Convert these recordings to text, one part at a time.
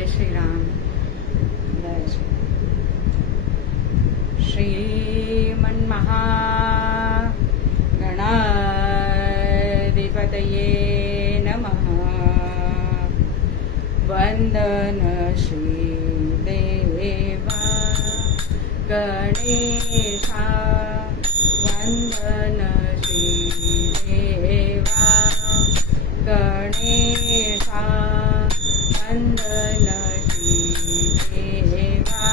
जय श्री राम. जय श्रीमन्महागणाधिपतये नमः. वंदन श्रीदेवा गणेशा. वंदन श्रीदेवा गणेशा. वंदन श्रीदेवा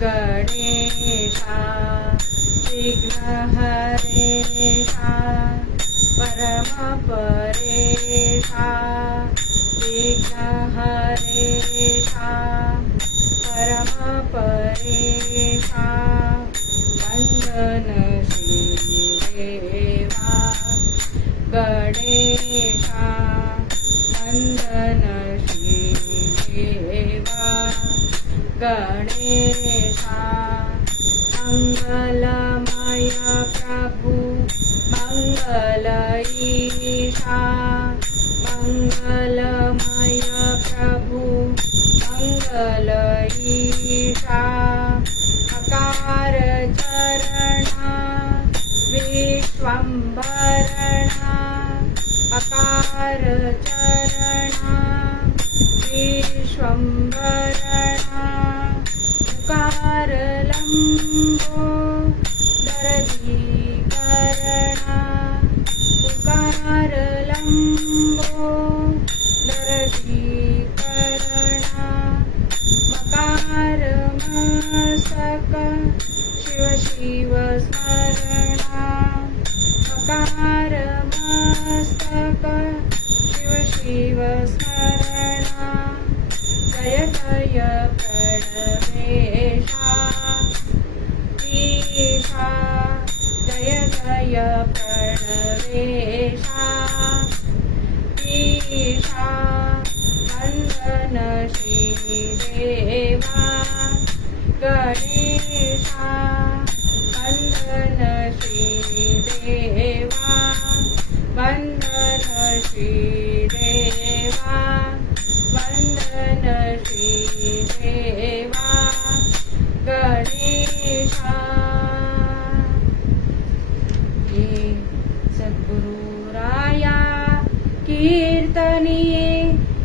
गणेशा. विघ्नहरेशा परम परेशा. विघ्नहरेशा परम परेशा. वंदन श्रीदेवा गणेशा. वंदन श्रीदेवा गणेशा. मंगलमय प्रभु मंगल ईशा. मंगलमय प्रभु मंगल ईशा. अकार चरणा विश्वंभरणा. अकार चरणा विश्वंभरणा. उकार लंबो दरदीकरणा. उकार लंबो दरदीकरणा. मकार मस्तक शिव शिव स्मरणा. मकार मस्तक शिव शिव स्मरणा. जय जय प्रणवेशा ईशा. जय जय प्रणवेशा ईशा. वंदन श्रीदेवा गणेशा. वंदन श्रीदेवा. वंदन श्रीदेवा. वंदन श्रीदेवा गणेशा. ये सद्गुरु राया कीर्तनिये.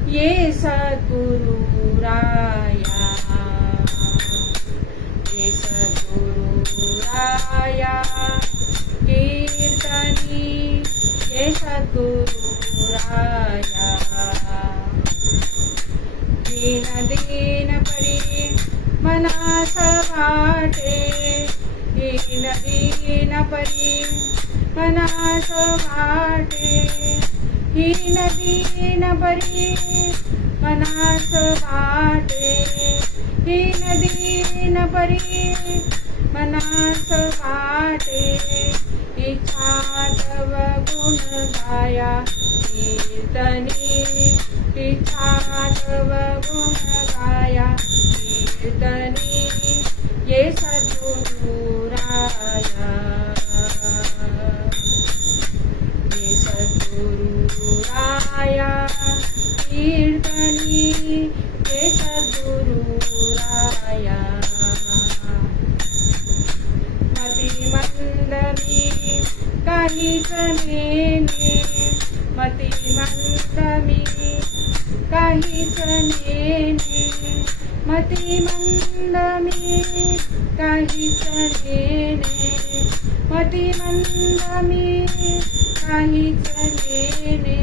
ये सद्गुरु राया. ये सद्गुरु राया कीर्तनी. ये सद्गुरु राया. दीन दीन परी मनास वाटे. दीन दीन परी मनास वाटे. दीन दीन परी मनास वाटे. दीन दीन परी मनास वाटे. इच्छा तव गुण गाया कीर्तनी. इच्छा तव गुण गाया कीर्तनी. ये सद्गुरु राया. ये सद्गुरु राया कीर्तनी. ये सद्गुरु राया. मती मंद मी काहीच नेने. मती मंद मी काहीच नेने. मती मंद मी काहीच नेने. मती मंद मी काहीच नेने.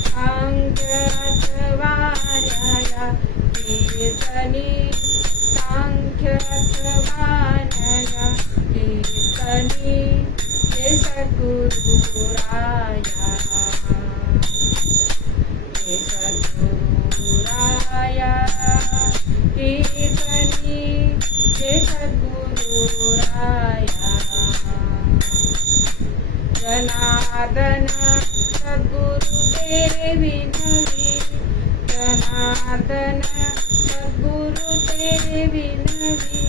सांख्यवान्या कीर्तनी. सांख्यवान्या कीर्तनी. हे सद्गुरु राया. हे सद्गुरु राया कीर्तनी. हे सद्गुरु राया. जनार्दन सद्गुरु तेरे विनवी. जनार्दन सद्गुरु तेरे विनवी.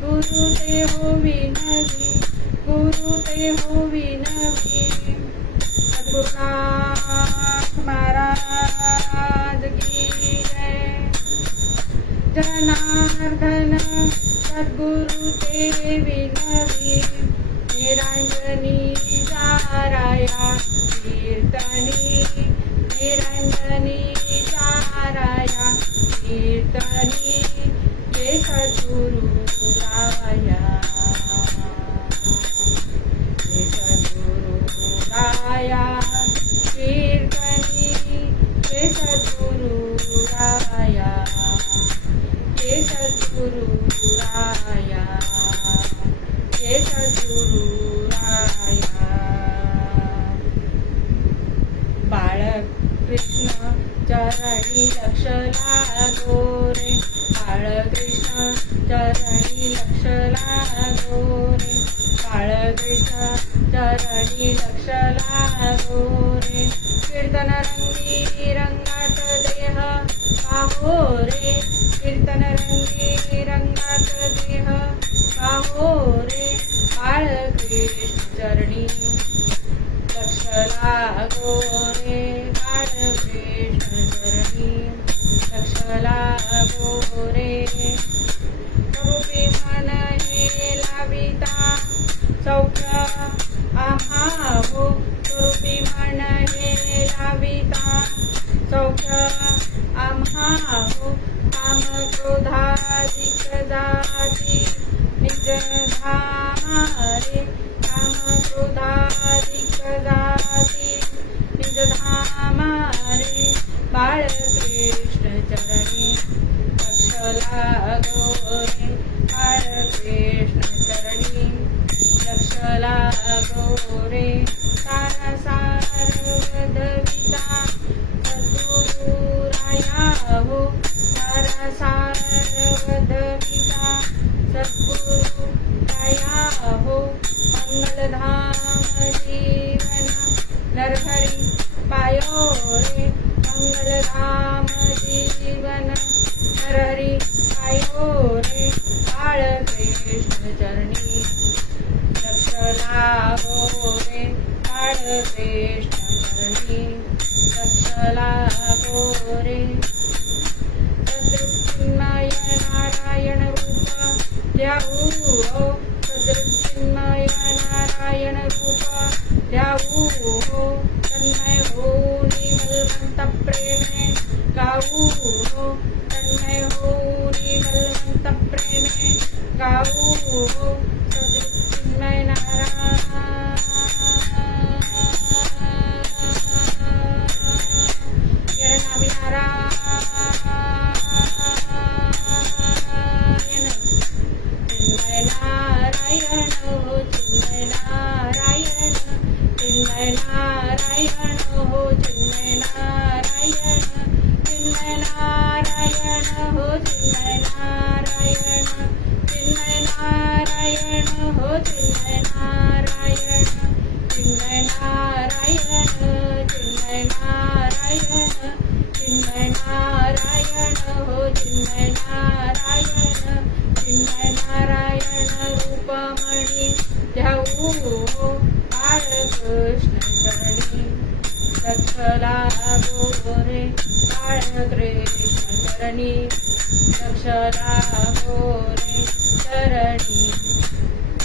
गुरु ते हो विनवी. गुरु ते हो विनवी. सद्गुरुनाथ महाराज की जय. जनार्दन सद्गुरु ते विनवी निरंजनी चाराया कीर्तनी निरंजनी चाराया कीर्तनी जय सद्गुरु राया जय सद्गुरु राया कीर्तनी जय सद्गुरु राया जय सद्गुरु राया जय सद्गुरु राया बाळकृष्ण चरणी लक्ष लागो रे बाळकृष्ण चरणी लक्ष लागो रे बाळकृष्ण चरणी लक्ष लागो रे कीर्तन रंगी रंगात देह पाहो रे कीर्तन रंगी रंगात देह पाहो रे बाळकृष्ण चरणी लक्ष लागो रे बाळकृष्ण चरणी लक्ष लागो रे रूपी मन हे लाविता सौख्य आम्हा हो रूपी मन हे लाविता सौख्य आम्हा हो काम क्रोधाधिक जाती निज धामा रे काम क्रोधाधिक जाती निज धामा रे बाळकृष्ण चरणी लक्ष लागो रे बाळकृष्ण चरणी लक्ष लागो रे सारसार वदविता सद्गुरु राया हो सारसार वदविता सद्गुरु राया हो मंगलधाम जीवन नरहरी पायो रे मंगलधाम जीवन नरहरी पायो रे बाळकृष्ण चरणी लक्ष लागो रे बाळकृष्ण चरणी लक्ष लागो रे सद्गुरुचिन्मय नारायण रूप द्याऊ हो सद्गुरुचिन्मय नारायण रूप द्याऊ हो तन्मय हो निर्मलवंत प्रेमे गाऊ हो तन्मय हो निर्मलवंत प्रेमे गाऊ हो सद्गुरुचिन्मय नारायण चिन्मय नारायण हो चिन्मय नारायण चिन्मय नारायण हो चिन्मय नारायण चिन्मय नारायण हो चिन्मय नारायण चिन्मय नारायण हो चिन्मय नारायण चिन्मय नारायण चिन्मय नारायण चिन्मय नारायण हो चिन्मय नारायण चिन्मय नारायण रूपमणी ध्याऊ हो बाळकृष्ण चरणी लक्ष लागो रे बाळकृष्ण चरणी लक्ष लागो रे चरणी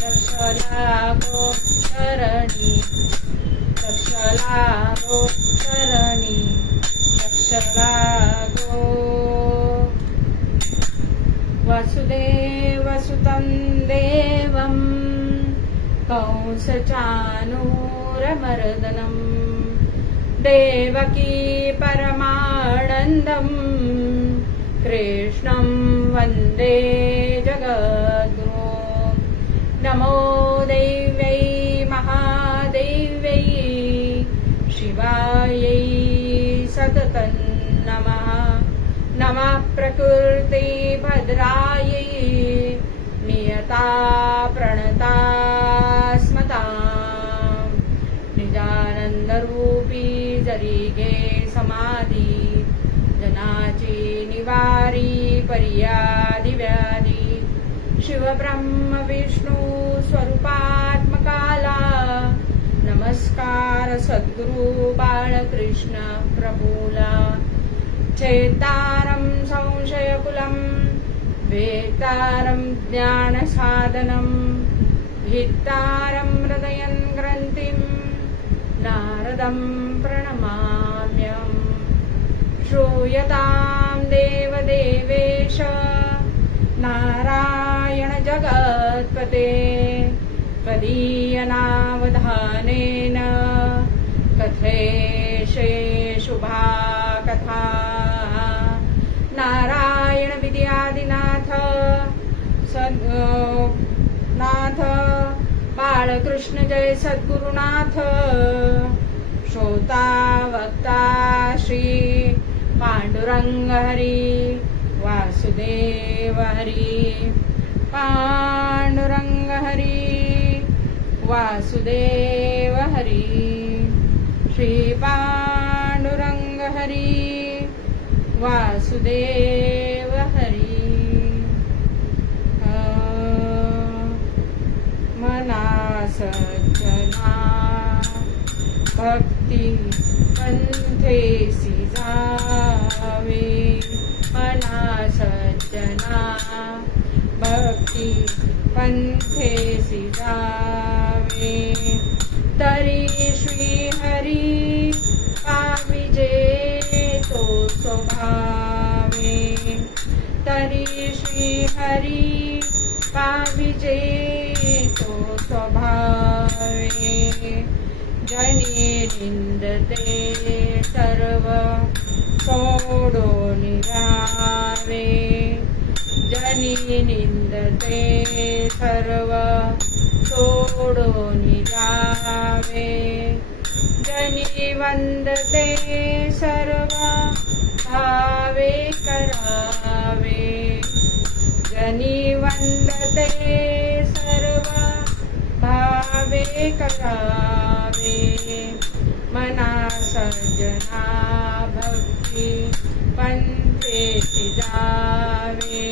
लक्ष लागो चरणी लक्ष लागो चरणी लक्ष लागो वसुदेवसुतं देवं कंसचाणूरमर्दनं देवकी परमानन्दं कृष्णं वन्दे जगद्गुरुं नमो देव्यै महादेव्यै शिवायै सततं नमः नमः प्रकृति भद्रायै नियता प्रणता स्मता निजानंदरूपी जरी गे समाधी जनाची निवारी पर्यादी व्याधी शिवब्रह्म विष्णू स्वरूपात्मकाला नमस्कार सद्गुरु बाळकृष्ण प्रभूला चेतारं संशयकुलं वेत्तारं ज्ञानसाधनं भित्तारं हृदयं ग्रन्थिं नारदं प्रणमाम्यहम् श्रूयतां देवदेवेश नारायण जगत्पते त्वदीयनावधानेन कथेशे शुभा कथा नारायण विद्यादिनाथ नाथ बाळकृष्ण जय सद्गुरुनाथ श्रोता वक्ता श्री पांडुरंग हरी वासुदेव हरी पांडुरंग हरी वासुदेव हरी श्री पांडुरंग हरी वासुदेव हरी मना सज्जना भक्ती पंथेसी जावे मना सज्जना भक्ती पंथेसी जावे तरी श्री हरी पाविजे तो स्वभावे तरी श्री हरी पाविजे तो स्वभावे जनी निंदते सर्व सोडून जावे जनी निंदते सर्व सोडून जावे जनी वंदते सर्व भावे करावे जनी वंदते सर्व भावे करावे मना सज्जना भक्ती पंथेसी जावे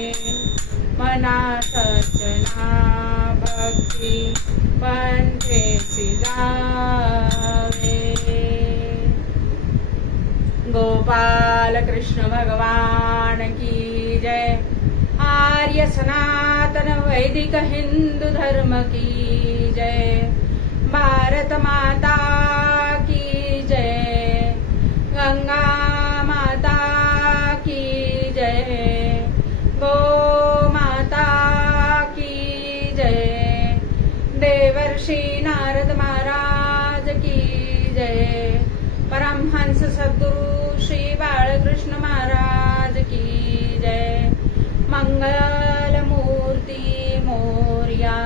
मना सज्जना भक्ती पंथेसी जावे गोपाल कृष्ण भगवान की जय आर्य सनातन वैदिक हिंदू धर्म की जय भारत माता की जय गंगा माता की जय गो माता की जय देवर्षि नारद महाराज की जय परमहंस सद्गुरु श्री बाळकृष्ण महाराज की जय मंगल मूर्ती मोर्या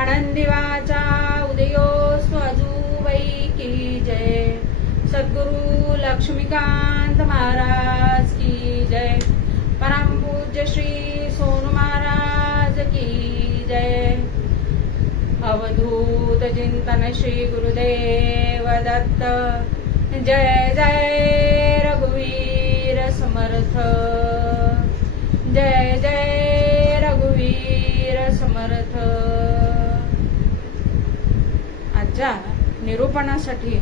आनंदी वाचा उदयोस्तु अजूबाई की जय सद्गुरु लक्ष्मीकांत महाराज की जय परम पूज्य श्री सोनू महाराज की जय अवधूत चिंतन श्री गुरुदेव दत्त जय जय रघुवीर समर्थ जय जय रघुवीर समर्थ आजच्या निरूपणासाठी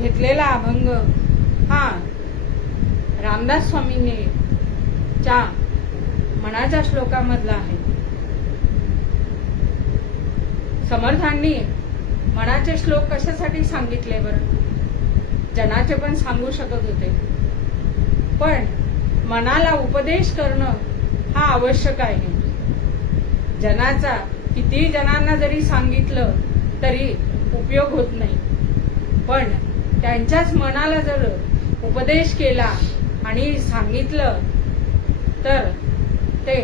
घेतलेला अभंग हा रामदास स्वामींनी च्या मनाच्या श्लोकामधला आहे. समर्थांनी मनाचे श्लोक कशासाठी सांगितले बरं? जनाचे पण सांगू शकत होते, पण मनाला उपदेश करणं हा आवश्यक आहे. जनाचा किती जनांना जरी सांगितलं तरी उपयोग होत नाही, पण त्यांच्याच मनाला जर उपदेश केला आणि सांगितलं तर ते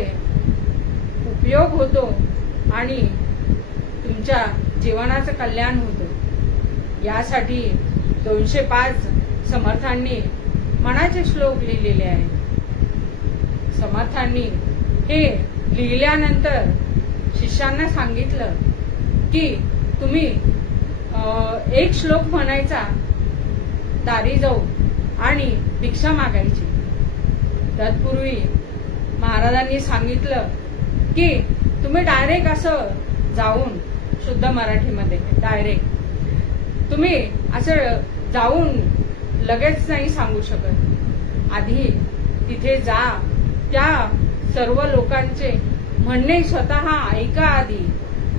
उपयोग होतो आणि तुमच्या जीवनाचं कल्याण होतं. यासाठी 205 समर्थांनी मनाचे श्लोक लिहिलेले आहेत. समर्थांनी हे लिहिल्यानंतर शिष्यांना सांगितलं की तुम्ही एक श्लोक म्हणायचा, दारी जाऊ आणि भिक्षा मागायची. तत्पूर्वी महाराजांनी सांगितलं की तुम्ही डायरेक्ट असं जाऊन, शुद्ध मराठीमध्ये डायरेक्ट तुम्ही असं जाऊन लगेच नाही सांगू शकत. आधी तिथे जा, त्या सर्व लोकांचे म्हणणे स्वतः ऐका आधी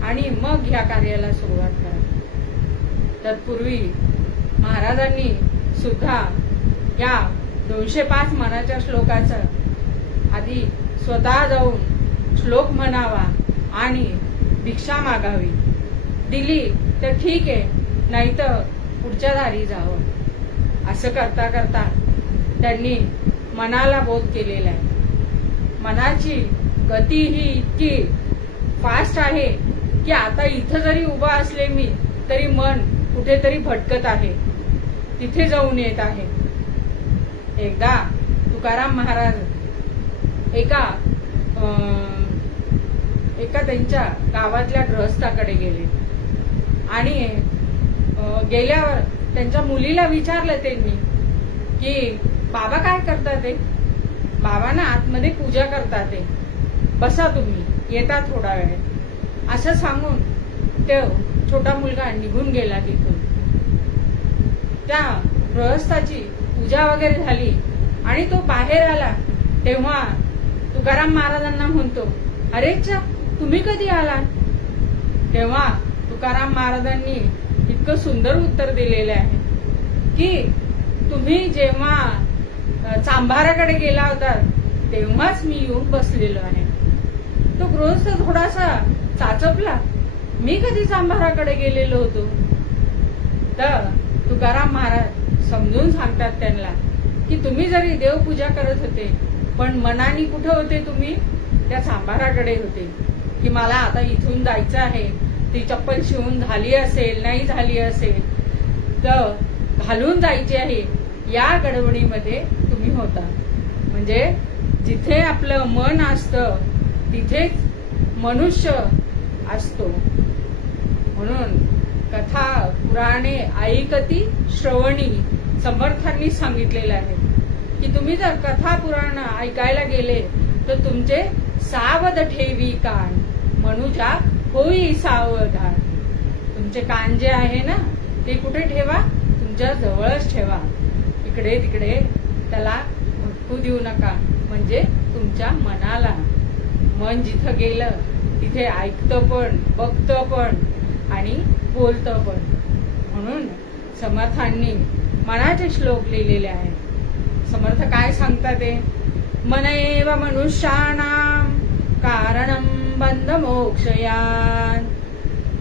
आणि मग ह्या कार्याला सुरुवात करा. तत्पूर्वी महाराजांनी सुद्धा या 205 मनाच्या श्लोकाचं आधी स्वतः जाऊन श्लोक म्हणावा आणि भिक्षा मागावी. दिली तर ठीक आहे, नाहीतर पुढच्या दारी जावं. असं करता करता त्यांनी मनाला बोध केलेला आहे. मनाची गती ही इतकी फास्ट आहे की आता इथं जरी उभा असले मी तरी मन कुठेतरी भटकत आहे, तिथे जाऊन येत आहे. एकदा तुकाराम महाराज एका त्यांच्या गावातल्या गृहस्थाकडे गेले आणि गेल्यावर त्यांच्या मुलीला विचारलं त्यांनी की बाबा काय करतात ते. बाबा ना आतमध्ये पूजा करतात ते, बसा तुम्ही, येता थोडा वेळ असं सांगून तो छोटा मुलगा निघून गेला तिथून. त्या गृहस्थाची पूजा वगैरे झाली आणि तो बाहेर आला तेव्हा तुकाराम महाराजांना म्हणतो, अरे चा तुम्ही कधी आला. तेव्हा तुकाराम महाराजांनी इतकं सुंदर उत्तर दिलेलं आहे की तुम्ही जेव्हा चांभाराकडे गेला होता तेव्हाच मी येऊन बसलेलो आहे. तो गृहस्थ थोडासा चाचपला, मी कधी चांभाराकडे गेलेलो होतो. तर तुकाराम महाराज समजून सांगतात त्यांना की तुम्ही जरी देवपूजा करत होते पण मनाने कुठे होते तुम्ही, त्या चांभाराकडे होते की मला आता इथून जायचं आहे. ती चप्पल शिवून झाली असेल नाही झाली असेल तर घालून जायची आहे, या गडबडीमध्ये तुम्ही होता. म्हणजे जिथे आपलं मन असतं तिथेच मनुष्य असतो. म्हणून कथा पुराणे ऐकती श्रवणी समर्थांनी सांगितलेलं आहे की तुम्ही जर कथा पुराण ऐकायला गेले तर तुमचे सावध ठेवी कान, मनुजा होई सावधान. तुमचे कान जे आहे ना ते कुठे ठेवा, तुमच्या जवळच ठेवा. इकडे तिकडे त्याला भटकू देऊ नका. म्हणजे तुमच्या मनाला, मन जिथं गेलं तिथे ऐकतं पण, बघतं पण आणि बोलतं पण. म्हणून समर्थांनी मनाचे श्लोक लिहिलेले आहेत. समर्थ काय सांगतात ते, मन एव मनुष्याणाम कारणम बंध मोक्षयान.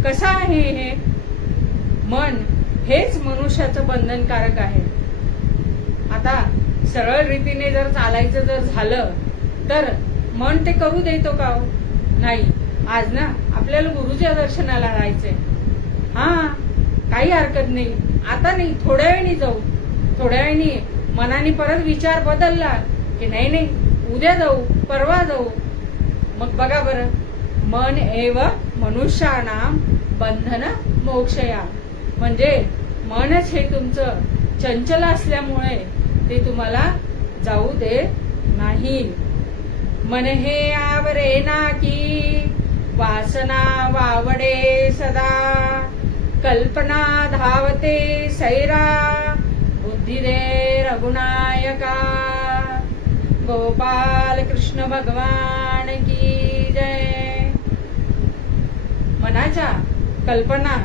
कसं आहे हे मन, हेच मनुष्याचं बंधनकारक आहे. आता सरळ रीतीने जर चालायचं जर झालं तर मन ते करू देतो का हो? नाही. आज ना आपल्याला गुरुच्या दर्शनाला जायचंय, हा काही हरकत नाही, आता नाही, थोड्या वेळाने जाऊ. थोड्या वेळाने मनाने परत विचार बदलला की नाही नाही उद्या जाऊ, परवा जाऊ. मग बघा बरं, मन एव मनुष्याणाम बंधन मोक्षया. म्हणजे मनच हे तुमचं चंचल असल्यामुळे ते तुम्हाला जाऊ दे नाही. मन हे आवरे ना की वासना वावडे सदा, कल्पना धावते सैरा बुद्धी दे रघुनायका. गोपाल कृष्ण भगवान की जय. मनाच्या कल्पना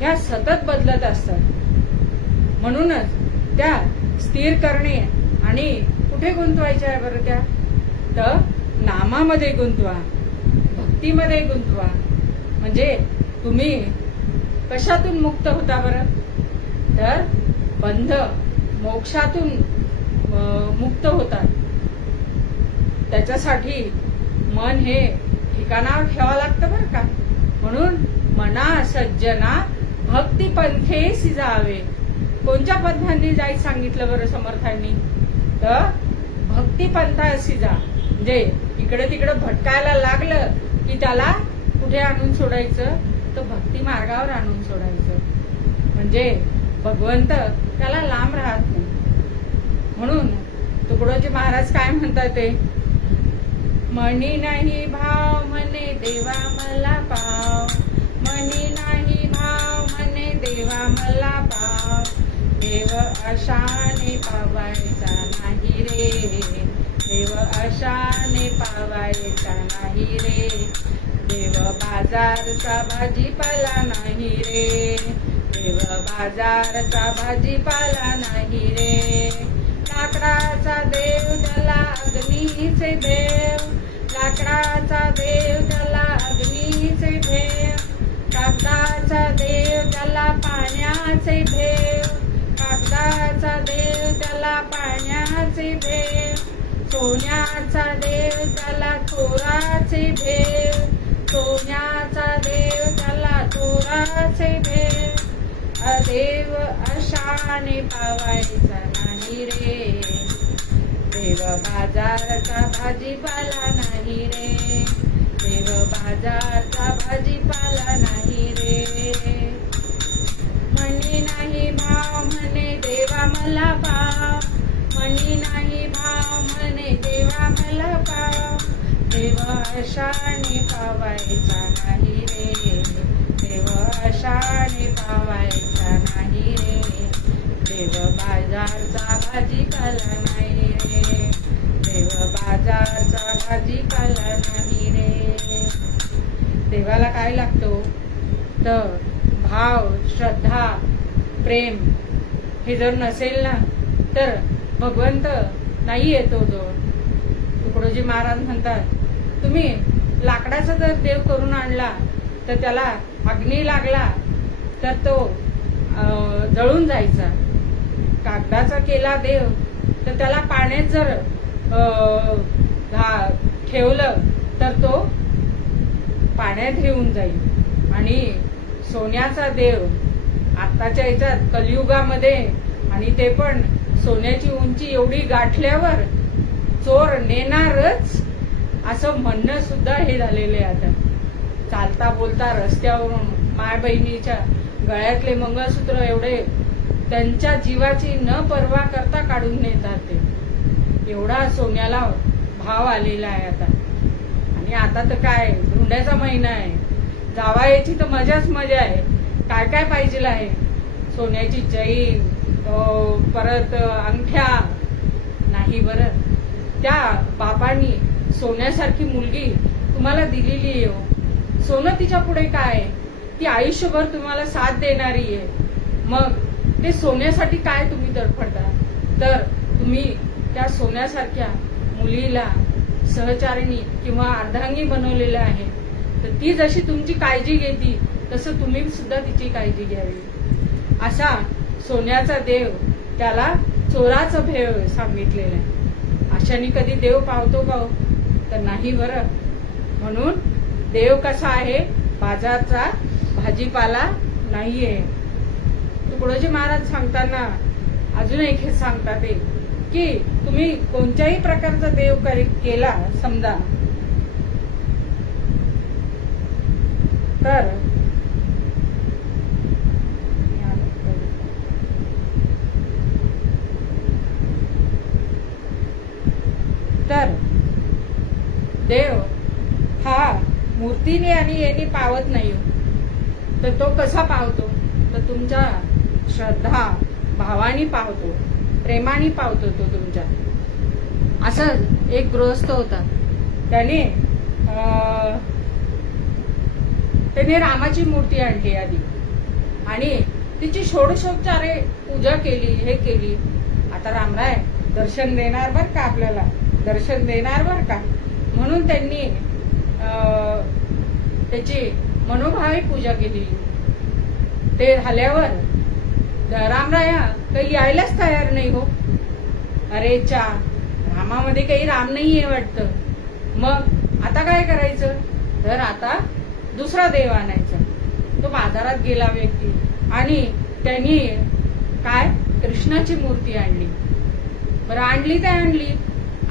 ह्या सतत बदलत असतात. म्हणूनच त्या स्थिर करणे आणि कुठे गुंतवायच्या आहे बरं, त्या तर नामामध्ये गुंतवा, भक्तीमध्ये गुंतवा. म्हणजे तुम्ही कशातून मुक्त होता बरं, तर बंध मोक्षातून मुक्त होतात. त्याच्यासाठी मन हे ठिकाणावर ठेवावं लागतं बरं का. म्हणून मना सज्जना भक्ती पंथेसी जावे. कोणत्या पंथांनी जायचं सांगितलं बरं समर्थांनी, तर भक्ती पंथाशी जा. म्हणजे इकडे तिकडे भटकायला लागलं की त्याला कुठे आणून सोडायचं, तर भक्ती मार्गावर आणून सोडायचं. म्हणजे भगवंत त्याला लांब राहत नाही. म्हणून तुकडोजी महाराज काय म्हणतात ते, मनी नाही भाव म्हणे देवा मला पाव, मनी नाही भाव म्हणे देवा मला पाव, देव अशाने पावायचा नाही रे, देव अशाने पावायचा नाही रे, देव बाजारचा भाजीपाला नाही रे, देव बाजारचा भाजीपाला नाही रे, लाकडाचा देव त्याला अग्नीचे देव, लाकडाचा देव त्याला अग्नीचे भेव, कागदाचा देव त्याला पाण्याचे भेव, कागदाचा देव त्याला पाण्याचे भेव, सोन्याचा देव त्याला चोराचे भेव, सोन्याचा देव त्याला चोराचे भेव, देव अशाने पावायचा नाही रे, देव बाजारचा भाजीपाला नाही रे, देव बाजारचा भाजीपाला नाही रे, मनी नाही भाव म्हणे देवा मला पाव, मनी नाही भाव म्हणे देवा मला पाव, देव अशाने पावायचा नाही रे, देव अशाने पावायचा नाही रे, देव बाजारचा भाजीपाला नाही रे, देव बाजारचा भाजीपाला नाही रे. देवाला काय लागतो तर भाव, श्रद्धा, प्रेम हे जर नसेल ना तर भगवंत नाही येतो. जो तुकडोजी महाराज म्हणतात, तुम्ही लाकडाचा जर देव करून आणला तर त्याला अग्नी लागला तर तो जळून जायचा, कागदाचा केला देव तर त्याला पाण्यात जर ठेवलं तर तो पाण्यात घेऊन जाईल, आणि सोन्याचा देव आताच्या याच्यात कलियुगामध्ये, आणि ते पण सोन्याची उंची एवढी गाठल्यावर चोर नेणारच असं म्हणणं सुद्धा हे झालेले. आता चालता बोलता रस्त्यावरून माय बहिणीच्या गळ्यातले मंगळसूत्र एवढे त्यांच्या जीवाची न पर्वा करता काढून नेतात ते, एवढा सोन्याला भाव आलेला आहे आता. आणि आता तर काय धुंड्याचा महिना आहे, जावायची तर मजाच मजा आहे. काय काय पाहिजे आहे, सोन्याची चैन, परत अंगठ्या नाही बरं. त्या बापानी सोन्यासारखी मुलगी तुम्हाला दिलेली आहे, सोनं तिच्या पुढे काय, ती आयुष्यभर तुम्हाला साथ देणारी आहे. मग ते सोन्यासाठी काय तुम्ही तडफडता, तर तुम्ही त्या सोन्यासारख्या मुलीला सहचारिणी किंवा अर्धांगी बनवलेलं आहे, तर ती जशी तुमची काळजी घेती तसं तुम्ही सुद्धा तिची काळजी घ्यावी. असा सोन्याचा देव त्याला चोराचं भेव सांगितलेलं आहे. अशाने कधी देव पावतो का तर नाही बरं. म्हणून देव कसा आहे, बाजारचा भाजीपाला नाहीये. तुकडोजी महाराज सांगताना अजून एक हे सांगतात की तुम्ही कोणत्याही प्रकारचा देव केला समजा तर देव हा मूर्तीने आणि याने पावत नाही. तर तो कसा पावतो, तर तुमच्या श्रद्धा भावानी पावतो, प्रेमाने पावतो तो तुमच्या. असं एक गृहस्थ होता, त्याने रामाची मूर्ती आणली आधी आणि तिची षोडशोपचारे पूजा केली, हे केली. आता रामराय दर्शन देणार बर का, आपल्याला दर्शन देणार बर का, म्हणून त्यांनी त्याची मनोभावे पूजा केली. ते झाल्यावर रामराया काही यायलाच तयार नाही हो. अरे चा, रामामध्ये काही राम नाहीये वाटतं. मग आता काय करायचं, तर आता दुसरा देव आणायचा. तो बाजारात गेला व्यक्ती आणि त्यांनी काय कृष्णाची मूर्ती आणली. बरं आणली तर आणली,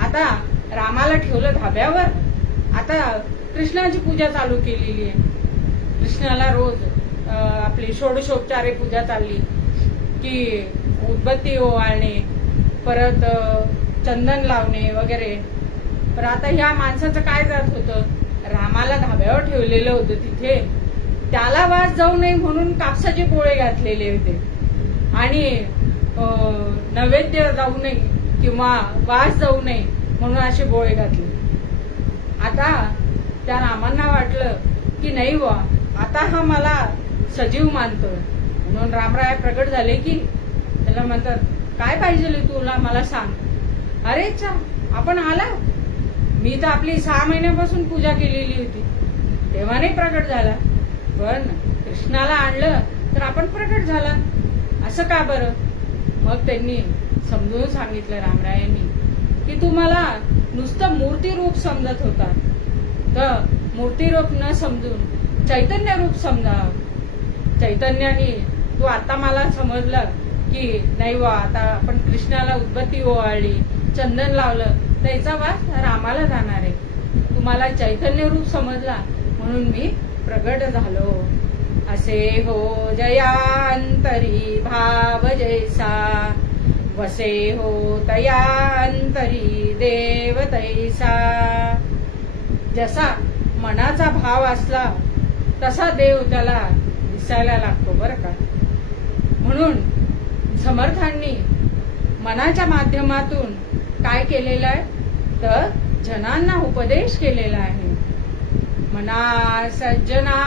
आता रामाला ठेवलं धाब्यावर, आता कृष्णाची पूजा चालू केलेली आहे. कृष्णाला रोज आपली षोडशोपचारे पूजा चालली की उदबत्ती ओवाळणे, परत चंदन लावणे वगैरे. पण आता ह्या माणसाचं काय जात होतं, रामाला धाब्यावर ठेवलेलं होतं तिथे, त्याला वास जाऊ नये म्हणून कापसाचे पोळे घातलेले होते आणि नैवेद्य जाऊ नये किंवा वास जाऊ नये म्हणून असे पोळे घातले. आता त्या रामांना वाटलं की नाही वा, आता हा मला सजीव मानतोय म्हणून रामराय प्रगट झाले की त्याला म्हणतात, काय पाहिजे तुला मला सांग. अरे चा, आपण आला, मी तर आपली 6 महिन्यापासून पूजा केलेली होती तेव्हा नाही प्रगट झाला, पण कृष्णाला आणलं तर आपण प्रगट झाला, असं का बरं. मग त्यांनी समजून सांगितलं रामरायांनी की तू मला नुसतं मूर्तीरूप समजत होता, तर मूर्तीरूप न समजून चैतन्य रूप समजा. चैतन्याने तू आता मला समजलं की नाही वा, आता आपण कृष्णाला उदबत्ती ओवाळली, चंदन लावलं, त्याचा वास रामाला जाणार आहे. तुम्हाला चैतन्य रूप समजला म्हणून मी प्रगट झालो. असे हो जयांतरी भाव जैसा, वसे हो तयांतरी देव तैसा. जसा मनाचा भाव असला तसा देव त्याला दिसायला लागतो बरं का. म्हणून समर्थांनी मनाच्या माध्यमातून काय केलेलं आहे, तर जनांना उपदेश केलेला आहे. मना सज्जना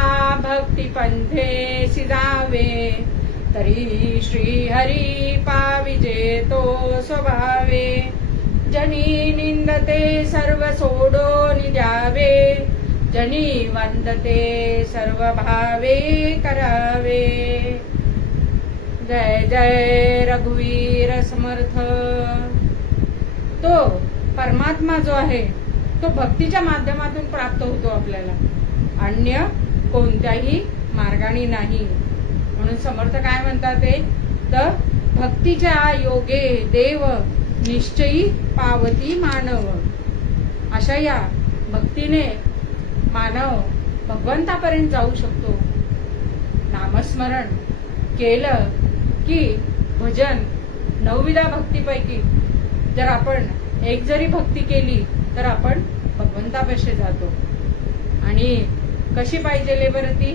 भक्ती पंथेसी जावे, तरी श्री हरी पाविजे तो स्वभावे. जनी निंदते सर्व सोडून द्यावे, जनी वंदते सर्व भावे करावे. जय जय रघुवीर समर्थ. तो परमात्मा जो आहे तो भक्तीच्या माध्यमातून प्राप्त होतो आपल्याला, अन्य कोणत्याही मार्गाने नाही. म्हणून समर्थ काय म्हणतात ते, तर भक्तीच्या योगे देव निश्चयी पावती मानव. अशा या भक्तीने मानव भगवंतापर्यंत जाऊ शकतो. नामस्मरण केलं की भजन 9विधा भक्तीपैकी जर आपण एक जरी भक्ती केली तर आपण भगवंतापाशी जातो. आणि कशी पाहिजे बरं ती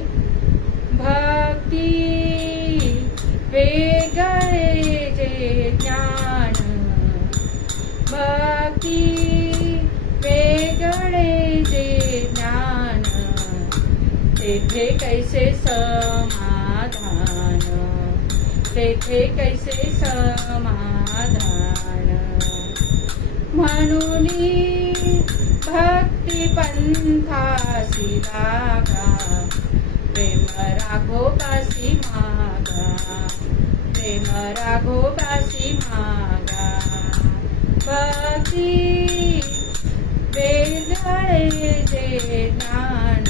भक्ती, वेगळे जे ज्ञान, भक्ती वेगळे जे ज्ञान, तेथे कैसे समाधान, तेथे कैसे समाधान. म्हणून भक्ती पंथासी लागा, प्रेम राघोबासी मागा, प्रेम राघोबासी मागा. भक्ती वेगळे जे ज्ञान,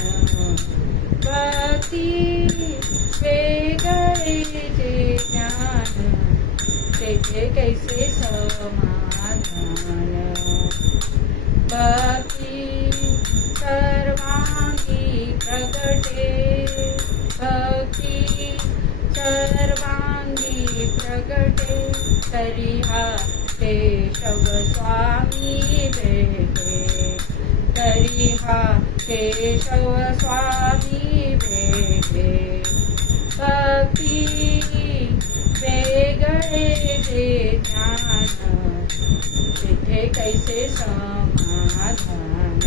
भक्ती वेगळे जे ज्ञान, तेथे कैसे समाधान. भक्ती सर्वांगी प्रगटे, भक्ती सर्वांगी प्रगटे, तरी हा केशव स्वामी भेटे, तरी हा केशव स्वामी भेटे. भक्ती वेगळे जे ज्ञान, तेथे कैसे समाधान,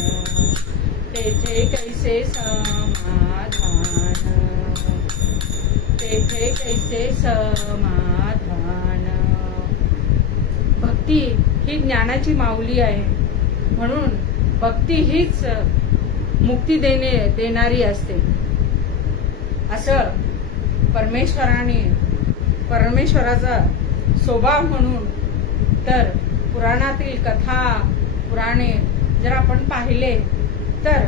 तेथे कैसे समाधान, तेथे कैसे समाधान. भक्ती ही ज्ञानाची माऊली आहे. म्हणून भक्ती हीच मुक्ती देणारी असते. असं परमेश्वराचा स्वभाव म्हणून तर पुराणातील कथा पुराणे जर आपण पाहिले तर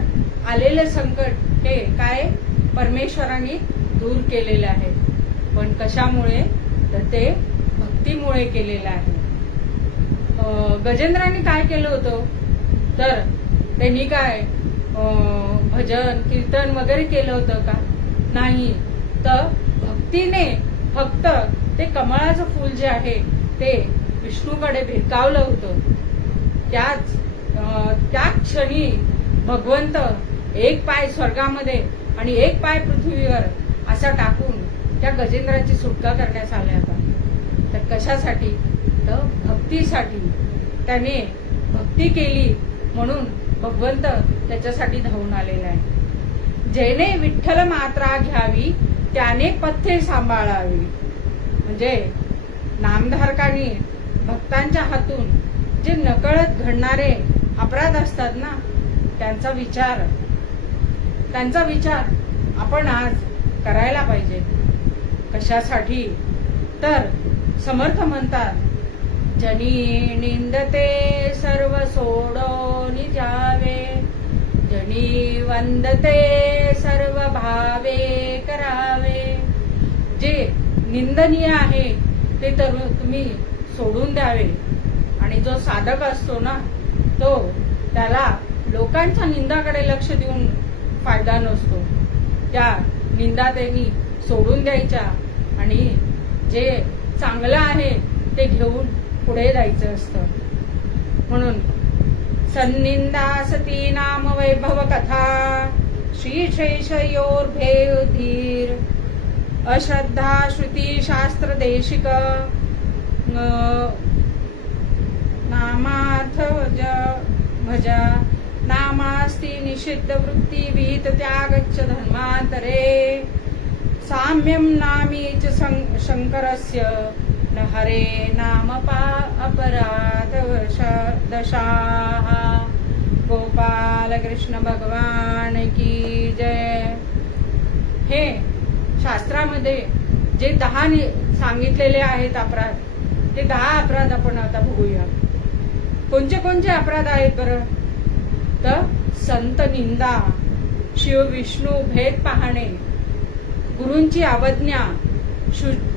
आलेले संकट हे काय परमेश्वराने दूर केलेले आहे. पण कशामुळे, तर ते भक्तीमुळे केलेलं आहे. गजेंद्राने काय केलं होतं, तर त्यांनी काय भजन कीर्तन वगैरे केलं होतं का, नाही. तर भक्तीने फक्त ते कमळाचं फूल जे आहे ते विष्णूकडे भिरकावलं होतं. त्याच त्या क्षणी भगवंत एक पाय स्वर्गामध्ये आणि एक पाय पृथ्वीवर असा टाकून त्या गजेंद्राची सुटका करण्यास आल्या होता. तर कशासाठी? तर भक्तीसाठी. त्याने भक्ती केली म्हणून भगवंत त्याच्यासाठी धावून आलेला आहे. जेने विठ्ठल मात्रा घ्यावी त्याने पथ्ये सांभाळावी. म्हणजे नामधारकांनी भक्तांच्या हातून जे नकळत घडणारे अपराध असतात ना, त्यांचा विचार आपण आज करायला पाहिजे. कशासाठी? तर समर्थ म्हणतात, जनी निंदते सर्व सोडून जावे, जनी वंदते सर्व भावे करावे. जे निंदनीय आहे ते तर तुम्ही सोडून द्यावे. आणि जो साधक असतो ना, तो त्याला लोकांच्या निंदाकडे लक्ष देऊन फायदा नसतो. त्या निंदा त्यांनी सोडून द्यायच्या आणि जे चांगलं आहे ते घेऊन पुढे जायचं असतं. म्हणून सन्निंदा सती नाम वैभव कथा, श्री शेषयोर भेव धीर, अश्रद्धा श्रुती शास्त्र देशिक, नामार्थ भजा, नामास्ति निषिद्ध वृत्ती विहित त्यागच्च धर्मांतरे, साम्यम नामीच शंकरस्य न हरे नाम अपराध दशाः. गोपाल कृष्ण भगवान की जय. हे शास्त्रामध्ये जे 10 सांगितलेले आहेत अपराध, ते 10 अपराध आपण आता बघूया. कोणते कोणते अपराध आहेत बरं? तर संत निंदा, शिव विष्णू भेद पाहणे, गुरूंची अवज्ञा,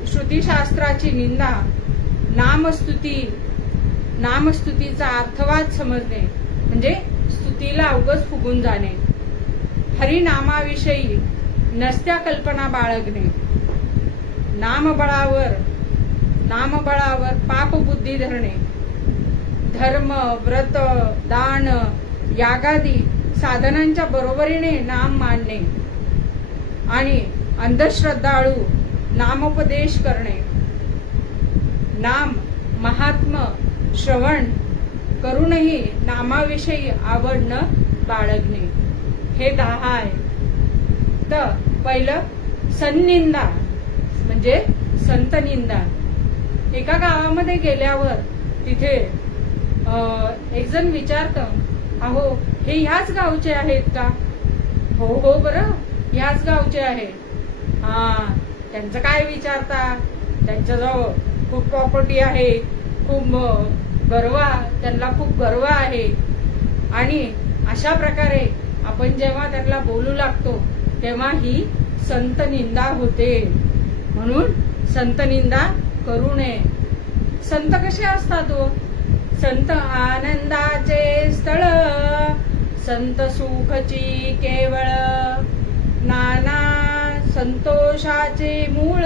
श्रुतीशास्त्राची निंदा, नामस्तुतीचा अर्थवाद समजणे म्हणजे स्तुतीला उगाच फुगून जाणे, हरिनामाविषयी नसत्या कल्पना बाळगणे, नामबळावर पापबुद्धी धरणे, धर्म व्रत दान यागादी साधनांच्या बरोबरीने नाम मानणे आणि अंधश्रद्धाळू नामोपदेश करणे, नाम महात्म श्रवण करूनही नामाविषयी आवड न बाळगणे. हे 10 आहे. तर पहिलं सन्निंदा म्हणजे संत निंदा. एका गावामध्ये गेल्यावर तिथे एक जण विचारतं, अहो हे ह्याच गावचे आहेत का? हो बरं, ह्याच गावचे आहेत. त्यांचं काय विचारता? त्यांच्याजवळ खूप प्रॉपर्टी आहे, त्यांना खूप गर्व आहे. आणि अशा प्रकारे आपण जेव्हा त्यांना बोलू लागतो तेव्हा ही संत निंदा होते. म्हणून संत निंदा करू नये. संत कसे असतात? संत आनंदाचे स्थळ, संत सुखची केवळ, नाना संतोषाचे मूळ,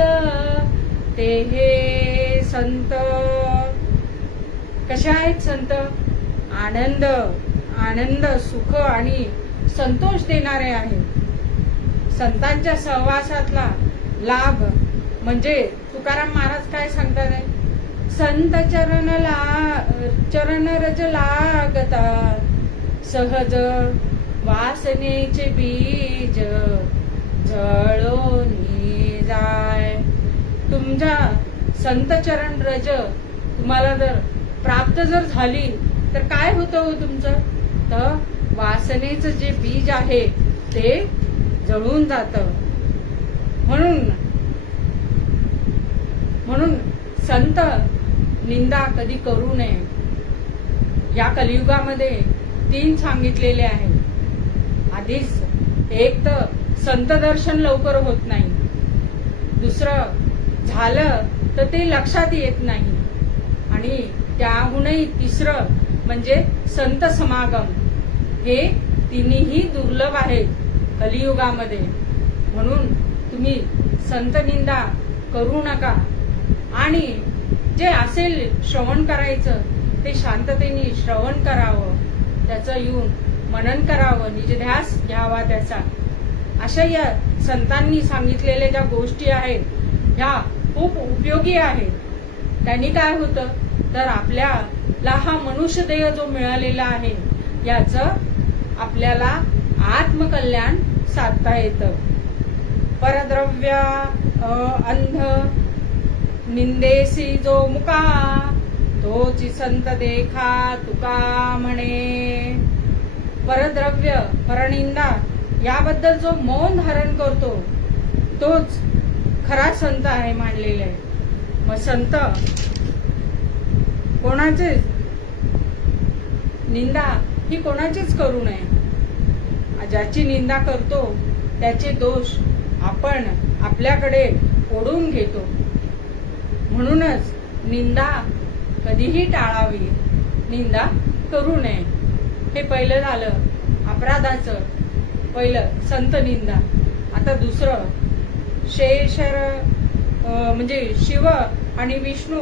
ते हे संत. कसे आहेत संत? आनंद सुख आणि संतोष देणारे आहेत. संतांच्या सहवासातला लाभ म्हणजे तुकाराम महाराज काय सांगतात? संत चरण रज लागता, सहज वासनेचे बीज जळोनी जाय. तुमच्या संत चरण रज तुम्हाला जर प्राप्त जर झाली तर काय होतं तुमचं? तर वासनेचं जे बीज आहे ते जळून जातं. म्हणून संत निंदा कधी करू नये. या कलियुगामध्ये 3 सांगितलेले आहेत. आधीच एक तर संत दर्शन लवकर होत नाही, दुसरं झालं तर ते लक्षात येत नाही, आणि त्याहूनही तिसरं म्हणजे संत समागम. हे तिन्ही दुर्लभ आहेत कलियुगामध्ये. म्हणून तुम्ही संत निंदा करू नका. आणि जे असेल श्रवण करायचं ते शांततेने श्रवण करावं. त्याचं येऊन मनन करावं, निजध्यास घ्यावा त्याचा. अशा या संतांनी सांगितलेल्या ज्या गोष्टी आहेत ह्या खूप उपयोगी आहेत. त्यांनी काय होतं तर आपल्याला हा मनुष्य देह जो मिळालेला आहे याचं आपल्याला आत्मकल्याण साधता येतं. परद्रव्य अंध निंदेसी जो मुका, तोची संत देखा तुका म्हणे. परद्रव्य परनिंदा याबद्दल जो मौन धारण करतो तोच खरा संत आहे मानलेला आहे. मग संत कोणाचे निंदा ही कोणाचीच करू नये. ज्याची निंदा करतो त्याचे दोष आपण आपल्याकडे ओढून घेतो. म्हणूनच निंदा कधीही टाळावी, निंदा करू नये. हे पहिलं झालं अपराधाचं, पहिलं संत निंदा. आता दुसरं शेषर म्हणजे शिव आणि विष्णू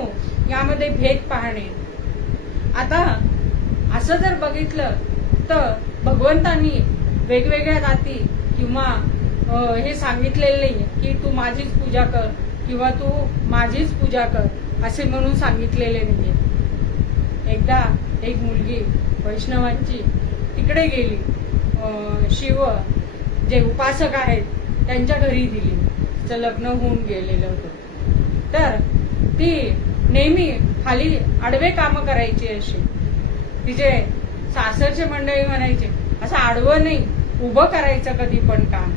यामध्ये भेद पाहणे. आता असं जर बघितलं तर भगवंतांनी वेगवेगळ्या जाती किंवा हे सांगितलेलं नाही की तू माझीच पूजा कर किंवा तू माझीच पूजा कर असे म्हणून सांगितलेले नाहीये. एकदा एक मुलगी वैष्णवांची तिकडे गेली, शिव जे उपासक आहेत त्यांच्या घरी दिली. तिचं लग्न होऊन गेलेलं होतं. तर ती नेहमी खाली आडवे काम करायची. अशी तिचे सासरचे मंडळी म्हणायचे असं आडवं नाही, उभं करायचं कधी पण काम.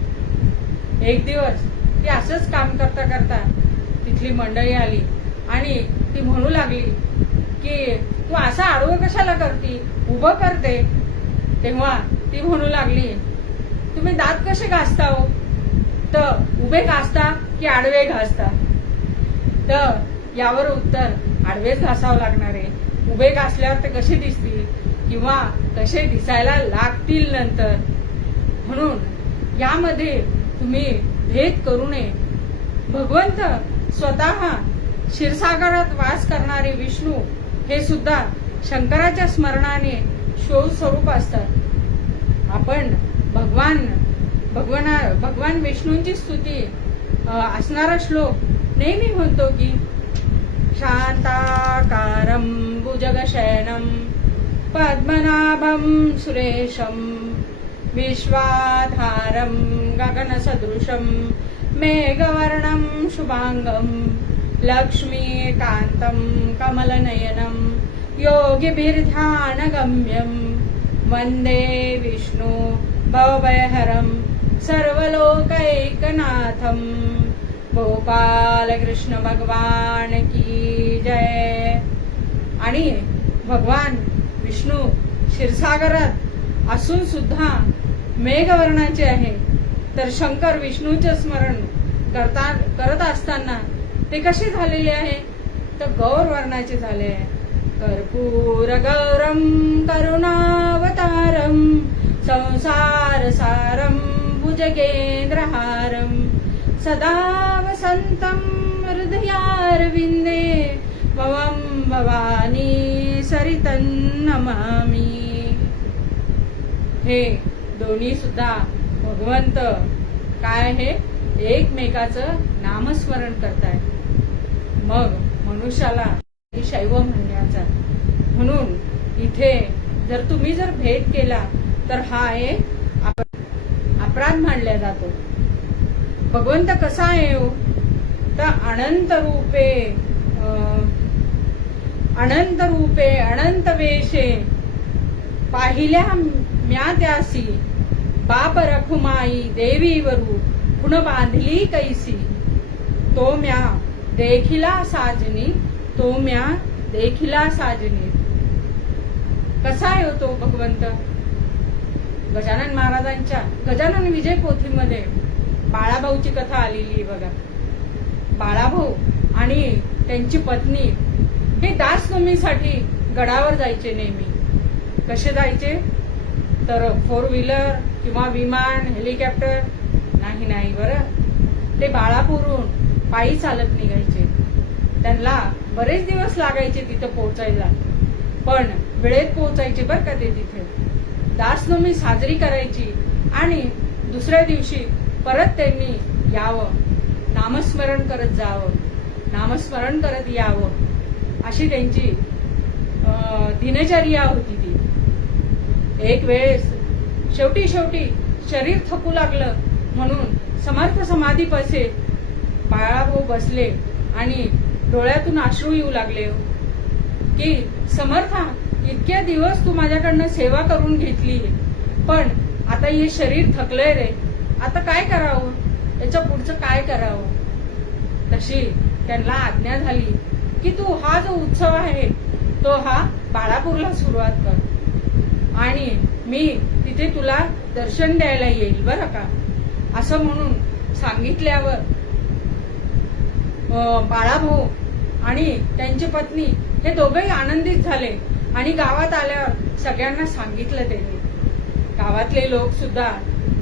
एक दिवस ती असंच काम करता करता तिथली मंडळी आली आणि ती म्हणू लागली की तू असं आडवं कशाला करती, उभं करते. तेव्हा ती म्हणू लागली तुम्ही दात कसे घासता हो, तर उभे घासता की आडवे घासता. तर यावर उत्तर आडवेच घासावं लागणार आहे. उभे घासल्यावर ते कसे दिसतील किंवा कसे दिसायला लागतील नंतर. म्हणून यामध्ये तुम्ही भेद करू नये. भगवंत स्वतः क्षीरसागरात वास करणारे विष्णू हे सुद्धा शंकराच्या स्मरणाने स्वरूप असतात. आपण भगवान विष्णूंची स्तुती असणारा श्लोक नेहमी म्हणतो की शांताकारं भुजगशयनं पद्मनाभं सुरेशं विश्वाधारं गगनसदृशं मेघवर्णं शुभांगं लक्ष्मीकान्तं कमलनयनं योगिभिर्ध्यानगम्यं वन्दे विष्णु भवभयहरं सर्वलोकैकनाथं. गोपाल कृष्ण भगवान की जय. आणि भगवान विष्णू क्षीरसागरात असून सुद्धा मेघवर्णाचे आहे. तर शंकर विष्णूचे स्मरण करत असताना ते कसे झालेले आहे तर गौरवर्णाचे झाले आहे. कर्पूर गौरम करुणावतारम संसार सारम भुजगेंद्रहारम सदा वसंतं हृदयारविंदे भवं भवानी सरितं नमामि. हे दोन्ही सुद्धा भगवंत काय आहे एकमेकाचं नामस्मरण करताय. मग मनुष्याला शैव म्हणण्याचा. म्हणून इथे तुम्ही जर भेद केला तर हा एक अपराध मानला जातो. भगवंत कसा आहे हो तर अनंत रूपे अनंत वेशे पाहिल्या म्या त्यासी बाप रखुमाई देवीवरू खुण बांधली कैसी तो म्या देखिला साजनी तो म्या देखिला साजनी. कसा आहे तो भगवंत. गजानन महाराजांच्या गजानन विजय पोथीमध्ये बाळाभाऊची कथा आलेली आहे बघा. बाळाभाऊ आणि त्यांची पत्नी हे दासनमीसाठी गडावर जायचे. नेहमी कसे जायचे तर 4 व्हीलर किंवा विमान हेलिकॉप्टर नाही बरं. ते बाळापूरहून पायी चालत निघायचे. त्यांना बरेच दिवस लागायचे तिथं पोहोचायला. पण वेळेत पोहोचायचे बरं का ते तिथे. दासनवमी साजरी करायची आणि दुसऱ्या दिवशी परत त्यांनी यावं, नामस्मरण करत जावं, नामस्मरण करत यावं, अशी त्यांची दिनचर्या होती ती. एक वेळेस शेवटी शरीर थकू लागलं म्हणून समर्थ समाधीपाशी बाळाभाऊ बसले आणि डोळ्यातून अश्रू येऊ लागले की समर्था, इतक्या दिवस तू माझ्याकडनं सेवा करून घेतली, पण आता हे शरीर थकलंय रे, आता काय करावं, याच्या पुढचं काय करावं. तशी त्यांना आज्ञा झाली की तू हा जो उत्सव आहे तो हा बाळापूरला सुरुवात कर आणि मी तिथे तुला दर्शन द्यायला येईल बरं का, असं म्हणून सांगितल्यावर बाळाभाऊ आणि त्यांची पत्नी हे दोघेही आनंदित झाले आणि गावात आल्यावर सगळ्यांना सांगितलं त्यांनी. गावातले लोक सुद्धा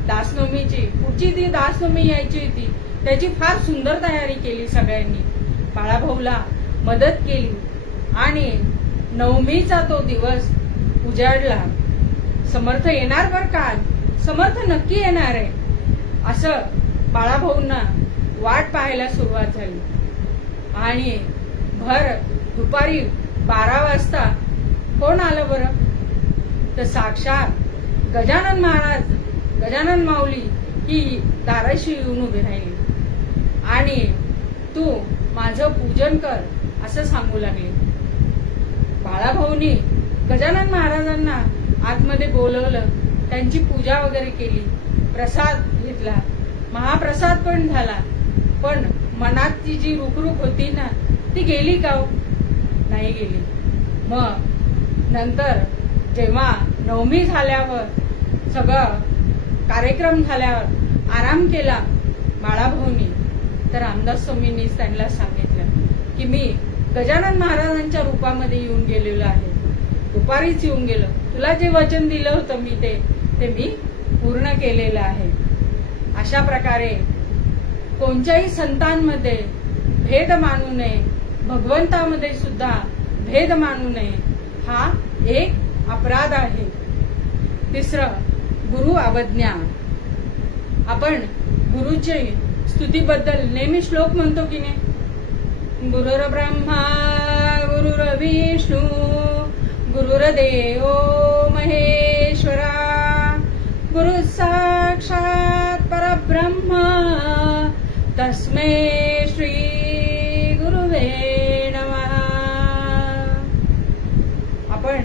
दासनवमीची, पुढची जी दासनवमी यायची होती त्याची फार सुंदर तयारी केली सगळ्यांनी, बाळाभाऊला मदत केली आणि नवमीचा तो दिवस उजाडला. समर्थ येणार बर का, समर्थ नक्की येणार आहे असं बाळाभाऊंना वाट पाहायला सुरुवात झाली. आणि भर दुपारी 12 वाजता कोण आलं बरं, तर साक्षात गजानन महाराज, गजानन माऊली ही दाराशी येऊन उभी राहिली आणि तू माझं पूजन कर असं सांगू लागले. बाळाभाऊनी गजानन महाराजांना आतमध्ये बोलवलं, त्यांची पूजा वगैरे केली, प्रसाद घेतला, महाप्रसाद पण झाला, पण मनात ती जी रुखरुख होती ना ती गेली का? नाही गेली. मग नंतर जेव्हा नवमी झाल्यावर सगळं कार्यक्रम झाल्यावर आराम केला बाळाभाऊनी, तर रामदास स्वामींनीच त्यांना सांगितलं की मी गजानन महाराजांच्या रूपामध्ये येऊन गेलेलो आहे, दुपारीच येऊन गेलो, तुला जे वचन दिलं होतं मी ते मी पूर्ण केलेलं आहे. अशा प्रकारे कोणत्याही संतांमध्ये भेद मानू नये, भगवंतामध्ये सुद्धा भेद मानू नये, हा एक अपराध आहे. तिसरं, गुरु अवज्ञा. आपण गुरुचे स्तुतीबद्दल नेहमी श्लोक म्हणतो की नाही, गुरुर ब्रह्मा गुरुर विष्णू गुरुर्देव महेश्वरा गुरु साक्षात परब्रह्म तस्मै श्री गुरुवे नमः. आपण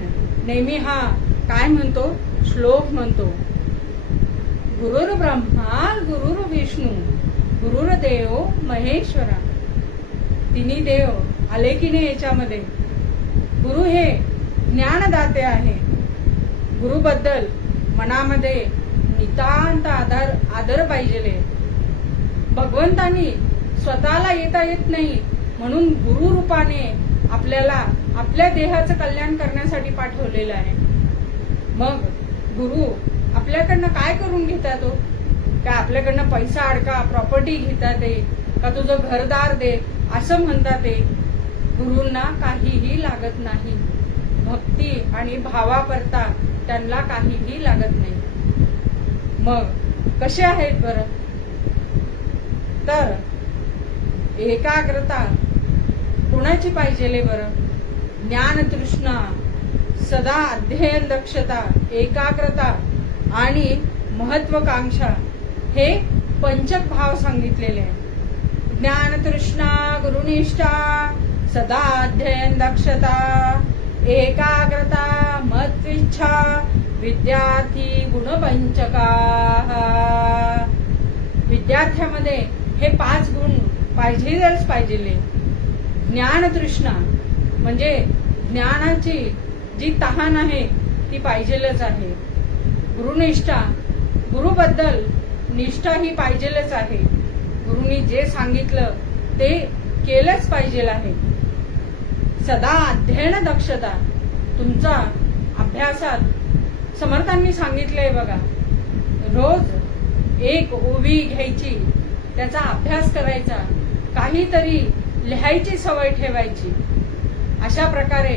नेहमी हा काय म्हणतो, श्लोक म्हणतो, गुरुर ब्रह्मा गुरुर विष्णू गुरुर्देव महेश्वरा. तिन्ही देव आले की नाही याच्यामध्ये. गुरु हे ज्ञानदाते आहे. गुरुबद्दल मनामध्ये नितांत आदर पाहिजे. भगवंतांनी स्वतःला येता येत नाही म्हणून गुरु रूपाने आपल्याला आपल्या देहाचं कल्याण करण्यासाठी पाठवलेलं आहे. मग गुरु आपल्याकडनं काय करून घेतात हो? काय आपल्याकडनं पैसा अडका, प्रॉपर्टी घेतात का तुझं घरदार दे असं म्हणतात ते. गुरूंना काहीही लागत नाही. भक्ती आणि भावापरता त्यांना काहीही लागत नाही. मग कसे आहेत बरं? तर एकाग्रता कोणाची पाहिजे बरं? ज्ञान तृष्णा, सदा अध्ययन दक्षता, एकाग्रता आणि महत्वाकांक्षा हे पंचक भाव सांगितलेले आहे. ज्ञान तृष्णा, गुरुनिष्ठा, सदा अध्ययन दक्षता, एकाग्रता, मत्विच्छा, विद्यार्थी गुणपंचका. विद्यार्थ्यामध्ये हे 5 गुण पाहिजे. ज्ञान तृष्णा म्हणजे ज्ञानाची जी तहान आहे ती पाहिजेलच आहे. गुरुनिष्ठा, गुरुबद्दल निष्ठा ही पाहिजेलच आहे. गुरुनी जे सांगितलं ते केलंच पाहिजे आहे. सदा अध्ययन दक्षता, तुमचा अभ्यासात समर्थांनी सांगितलंय बघा, रोज एक ओवी घ्यायची, त्याचा अभ्यास करायचा, काहीतरी लिहायची सवय ठेवायची. अशा प्रकारे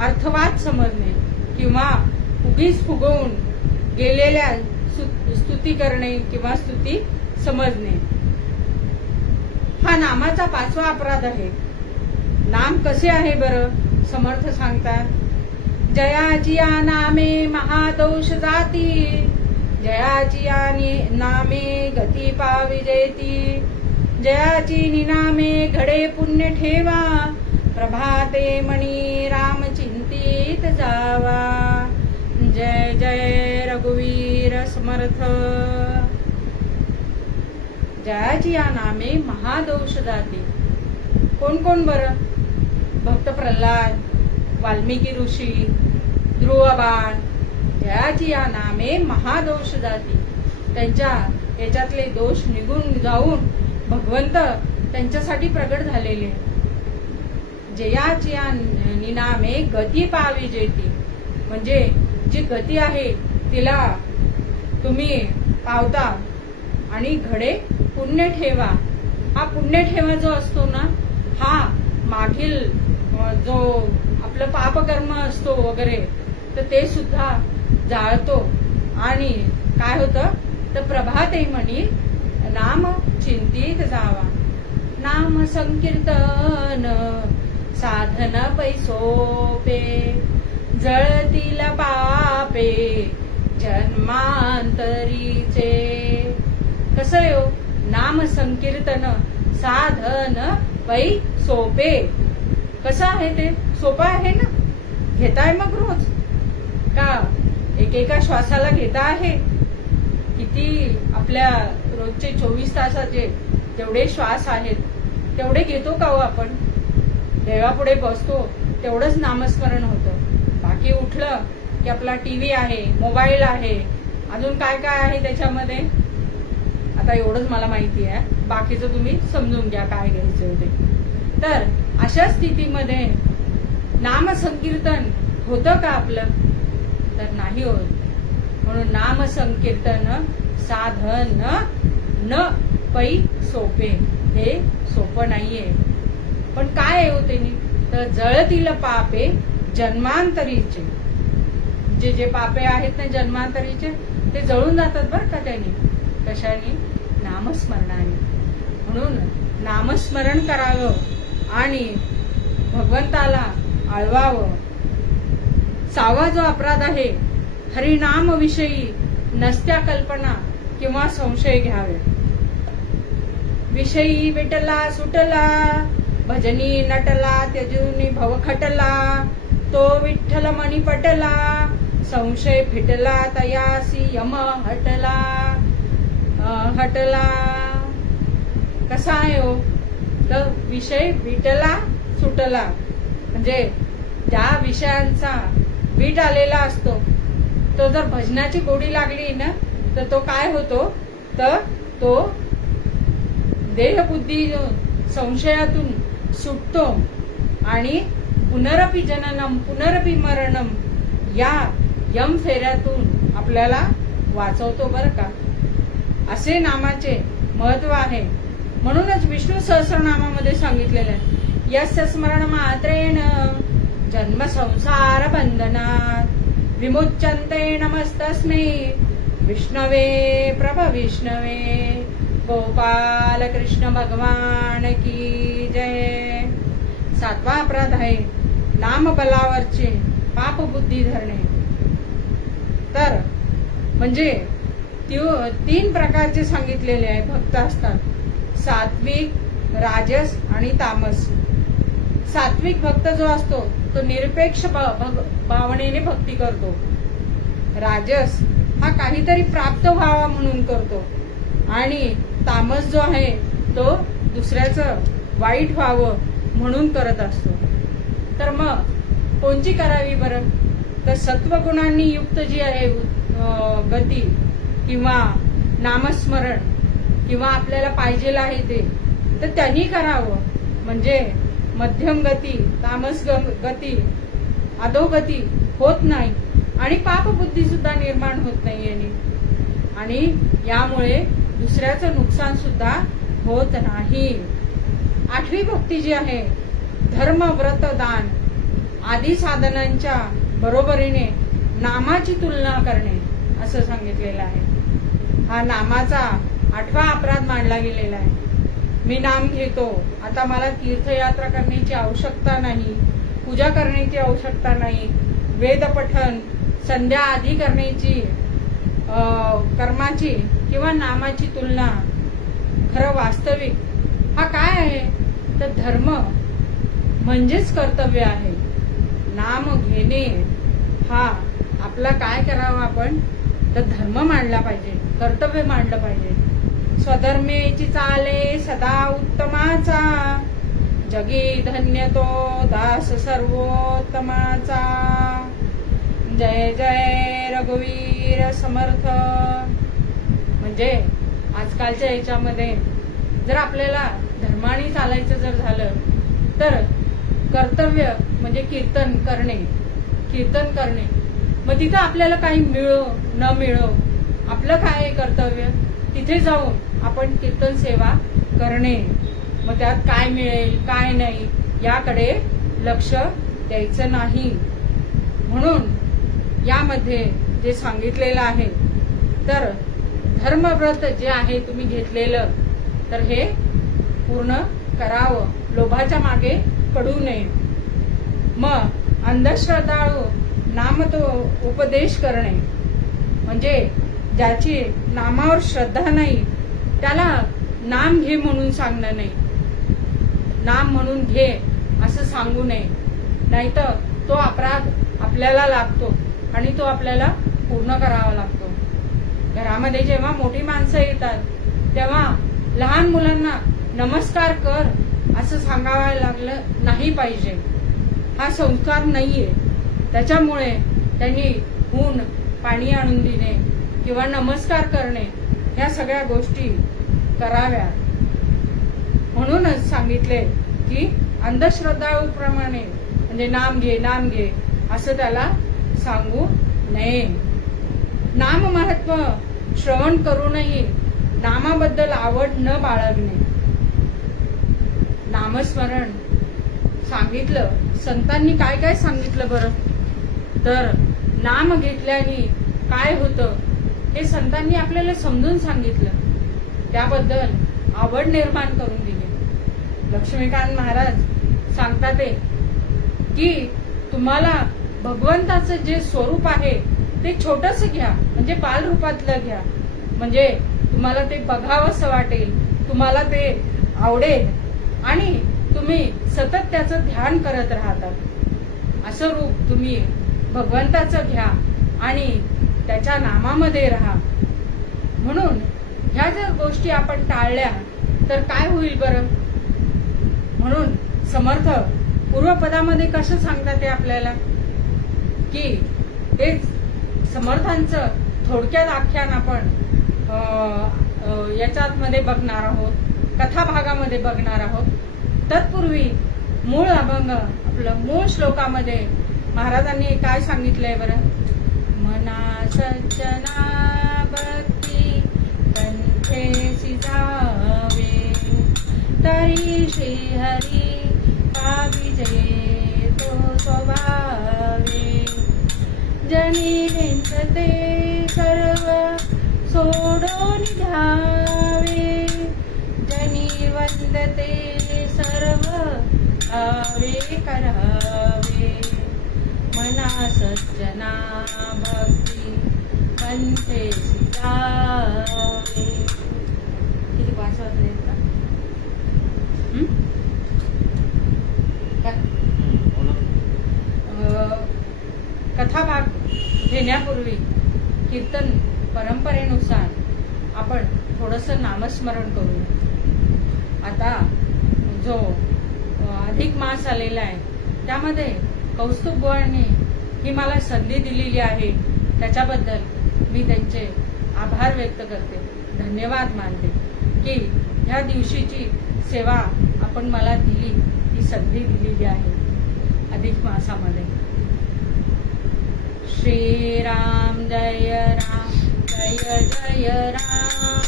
अर्थवाद समजणे किंवा उगीच फुगवून गेलेल्या स्तुती करणे किंवा स्तुती समजणे हा नामाचा 5वा अपराध आहे. नाम कसे आहे बरं? समर्थ सांगतात, जयाची या नामे महादोष जाती, जयाची या नामे गती पाविजेती, जयाची निनामे घडे पुण्य ठेवा, प्रभाते मणी राम चिंतित जावा. जय जय रघुवीर समर्थ. जयाची या नामे महादोष जाती. कोण कोण बरं? भक्त प्रल्हाद, वाल्मिकी ऋषी, ध्रुवबाण. जयाची या नामे महादोष जाती. त्यांच्या याच्यातले दोष निघून जाऊन भगवंत त्यांच्यासाठी प्रगट झालेले. जयाची या निनामे गती पाविजेती, म्हणजे जी गती आहे तिला तुम्ही पावता. आणि घडे पुण्य ठेवा. हा पुण्य ठेवा जो असतो ना, हा मागील जो आपलं पापकर्म असतो वगैरे तर ते सुद्धा जाळतो. आणि काय होतं तर प्रभाते म्हणी नाम चिंतित जावा. नाम संकीर्तन साधन पैसोपे, जळतील पापे जन्मांतरीचे. कसं हो? नाम संकीर्तन साधन पै सोपे. कसं आहे ते? सोपं आहे ना? घेताय मग रोज का? एकेका श्वासाला घेता आहे. किती आपल्या रोजचे 24 तासाचे जेवढे श्वास आहेत तेवढे घेतो का हो आपण? देवापुढे बसतो तेवढंच नामस्मरण होतं. बाकी उठलं की आपला टीव्ही आहे, मोबाईल आहे, अजून काय काय आहे त्याच्यामध्ये. आता एवढंच मला माहिती आहे, बाकीचं तुम्ही समजून घ्या काय घ्यायचं ते. तर अशा स्थितीमध्ये नामसंकीर्तन होतं का आपलं? तर नाही होत. म्हणून नामसंकीर्तन साधन न पै सोपे. हे सोपं नाहीये. पण काय आहे त्यांनी? तर जळतील पापे जन्मांतरीचे. जे पापे आहेत ना जन्मांतरीचे ते जळून जातात बरं का त्यांनी. कशाने? नामस्मरणाने. म्हणून नामस्मरण करावं आणि भगवंताला आळवावं. 6वा जो अपराध आहे, हरिनाम विषयी नसत्या कल्पना किंवा संशय घ्यावे. विषयी विटला सुटला, भजनी नटला त्यजूनी भव खटला, तो विठ्ठल मणी पटला, संशय फिटला तयासी यम हटला. हटला कसा आहे हो? तर विषय विटला सुटला म्हणजे त्या विषयांचा वीट आलेला असतो. तो जर भजनाची गोडी लागली ना तर तो काय होतो? तर तो देहबुद्धी संशयातून सुटतो आणि पुनरपि जननम पुनरपि मरणम या यम फेऱ्यातून आपल्याला वाचवतो बरं का. असे नामाचे महत्व आहे. म्हणूनच विष्णू सहस्रनामामध्ये सांगितलेलं आहे, यस्य स्मरण मात्रेण जन्म संसार बंधनात विमुच्यन्ते नमस्तस्मै विष्णवे प्रभ विष्णवे. गोपाल कृष्ण भगवान की जय. 7वा अपराध आहे नाम बलावरचे पाप बुद्धी धरणे. तर म्हणजे 3 प्रकारचे सांगितलेले आहे भक्त असतात, सात्विक, राजस आणि तामस. सात्विक भक्त जो असतो तो निरपेक्ष भावनेने भक्ती करतो. राजस हा काहीतरी प्राप्त व्हावा म्हणून करतो आणि तामस जो आहे तो दुसऱ्याचं वाईट व्हावं म्हणून करत असतो. तर मग कोणची करावी बरं? तर सत्वगुणांनी युक्त जी आहे गती किंवा नामस्मरण किंवा आपल्याला पाहिजे आहे ते तर त्यांनी करावं. म्हणजे मध्यम गती, तामस गती, अधोगती होत नाही आणि पापबुद्धी सुद्धा निर्माण होत नाही याने. आणि यामुळे दुसऱ्याचं नुकसान सुद्धा होत नाही. 8वी भक्ती जी आहे धर्म व्रत दान आदी साधनांच्या बरोबरीने नामाची तुलना करणे असं सांगितलेलं आहे. हा नामाचा 8वा अपराध मांडला गेलेला आहे. मी नाम घेतो, आता मला तीर्थयात्रा करण्याची आवश्यकता नाही, पूजा करण्याची आवश्यकता नाही, वेद पठण संध्या आधी करण्याची कर्माची किंवा नामाची तुलना खरं वास्तविक हा काय आहे तर धर्म म्हणजेच कर्तव्य आहे. नाम घेणे हा आपला काय करावं आपण तर धर्म मांडला पाहिजे, कर्तव्य मांडलं पाहिजे. स्वधर्मेची चाले सदा उत्तमाचा, जगी धन्य तो दास सर्वोत्तमाचा. जय जय रघुवीर समर्थ. म्हणजे आजकालच्या याच्यामध्ये जर आपल्याला धर्माने चालायचं जर झालं तर कर्तव्य म्हणजे कीर्तन करणे. मग तिथं आपल्याला काही मिळो न मिळो आपलं काय आहे कर्तव्य, तिथे जाऊन आपण कीर्तन सेवा करणे. मग त्यात काय मिळेल काय नाही याकडे लक्ष द्यायचं नाही. म्हणून यामध्ये जे सांगितलेलं आहे तर धर्मव्रत जे आहे तुम्ही घेतलेलं तर हे पूर्ण करावं, लोभाच्या मागे पडू नये. मग अंधश्रद्धाळू नाम तो उपदेश करणे म्हणजे ज्याची नामावर श्रद्धा नाही त्याला नाम घे म्हणून सांगणं नाही, नाम म्हणून घे असं सांगू नये, नाहीतर तो अपराध आपल्याला लागतो आणि तो आपल्याला पूर्ण करावा लागतो. घरामध्ये जेव्हा मोठी माणसं येतात तेव्हा लहान मुलांना नमस्कार कर असं सांगावं लागलं नाही पाहिजे. हा संस्कार नाहीये. त्याच्यामुळे त्यांनी ऊन पाणी आणून देणे किंवा नमस्कार करणे ह्या सगळ्या गोष्टी कराव्या. म्हणूनच सांगितले की अंधश्रद्धाळूप्रमाणे म्हणजे नाम घे असं त्याला सांगू नये. नाम महत्व श्रवण करूनही नामाबद्दल आवड न बाळगणे. नामस्मरण सांगितलं संतांनी काय काय सांगितलं बरं तर नाम घेतल्याने काय होतं हे संतांनी आपल्याला समजून सांगितलं, त्याबद्दल आवड निर्माण करून दिली. लक्ष्मीकांत महाराज सांगतात की तुम्हाला भगवंताचं जे स्वरूप आहे ते छोटस घ्या, म्हणजे बालरूपातलं घ्या, म्हणजे तुम्हाला ते बघावंसं वाटेल, तुम्हाला ते आवडेल आणि तुम्ही सतत त्याचं ध्यान करत राहतात. असं रूप तुम्ही भगवंताचं घ्या आणि त्याच्या नामामध्ये राहा. म्हणून ह्या जर गोष्टी आपण टाळल्या तर काय होईल बरं. म्हणून समर्थ पूर्वपदामध्ये कसं सांगतात ते आपल्याला की ते समर्थांचं थोडक्यात आख्यान आपण याच्यात मध्ये बघणार आहोत, कथा भागामध्ये बघणार आहोत. तत्पूर्वी मूळ अभंग आपलं मूळ श्लोकामध्ये महाराजांनी काय सांगितलंय बरं. मना सज्जना भक्ती कंठेसी जावे, तरी श्रीहरी पाविजे तो स्वभावे. जनी विंचते सर्व सोडून घ्यावे, जनी वंदते सर्व आवे करावे. मना सज्जना भक्ती कंठेसी जावे. किती 5 वाजले का? कथा भाग घेण्यापूर्वी कीर्तन परंपरेनुसार आपण थोडंसं नामस्मरण करू. आता जो अधिक मास आलेला आहे त्यामध्ये कौस्तुभ बुवांनी ही मला संधी दिलेली आहे, त्याच्याबद्दल मी त्यांचे आभार व्यक्त करते, धन्यवाद मानते की ह्या दिवशीची सेवा आपण मला दिली, ही संधी दिलेली आहे अधिक मासामध्ये. श्रीराम जय राम जय जय राम,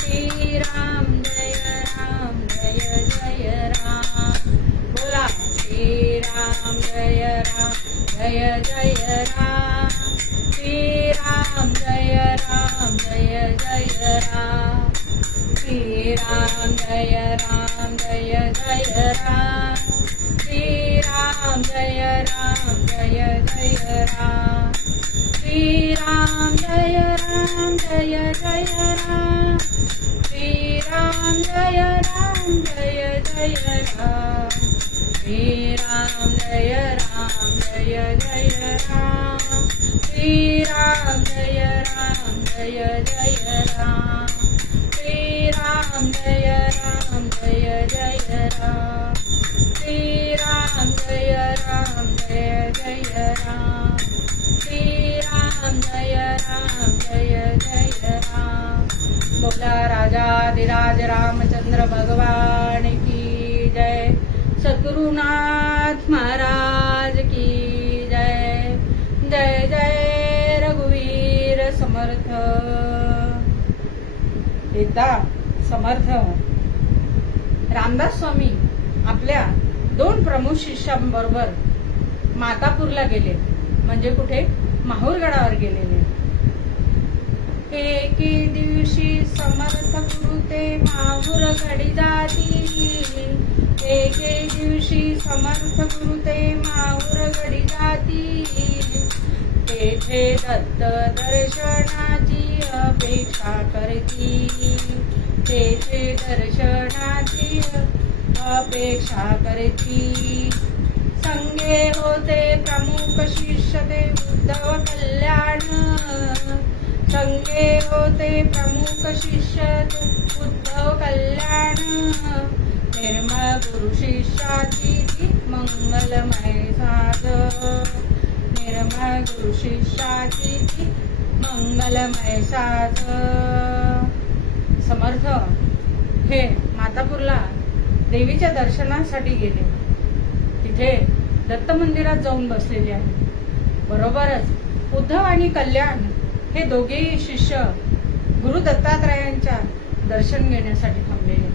श्रीराम जय राम जय जय राम. बोला श्रीराम जय राम. जय जय राम श्री राम जय जय राम श्री राम जय जय राम श्री राम जय जय राम श्री राम जय जय राम श्री राम जय जय राम श्री राम जय जय राम श्री राम जय जय राम श्री राम जय जय राम श्री राम जय जय राम श्री राम जय जय राम बोला राजाधिराज रामचंद्र भगवान की जय सद्गुरुनाथ महाराज की जय जय जय रघुवीर समर्थ एकदा समर्थ रामदास स्वामी आपल्या 2 प्रमुख शिष्यांबरोबर मातापूरला गेले म्हणजे कुठे माहूरगडावर गेलेले. एके दिवशी समर्थ गुरु ते माहूर गडी जाती एके दिवशी समर्थ गुरु ते माहूर गडी जाती तेथे दत्त दर्शनाची अपेक्षा करती तेथे दर्शनाची अपेक्षा करती संगे होते प्रमुख शिष्य ते उद्धव कल्याण संगे होते प्रमुख शिष्य ते उद्धव कल्याण निर्मळ गुरु शिष्याची मंगलमय साध निर्मळ गुरु शिष्याची मंगलमय साध. समर्थ हे मातापूरला देवीच्या दर्शनासाठी गेले. तिथे दत्त मंदिरात जाऊन बसलेले आहे. बरोबरच उद्धव आणि कल्याण हे दोघेही शिष्य गुरु दत्तात्रयांच्या दर्शन घेण्यासाठी थांबलेले.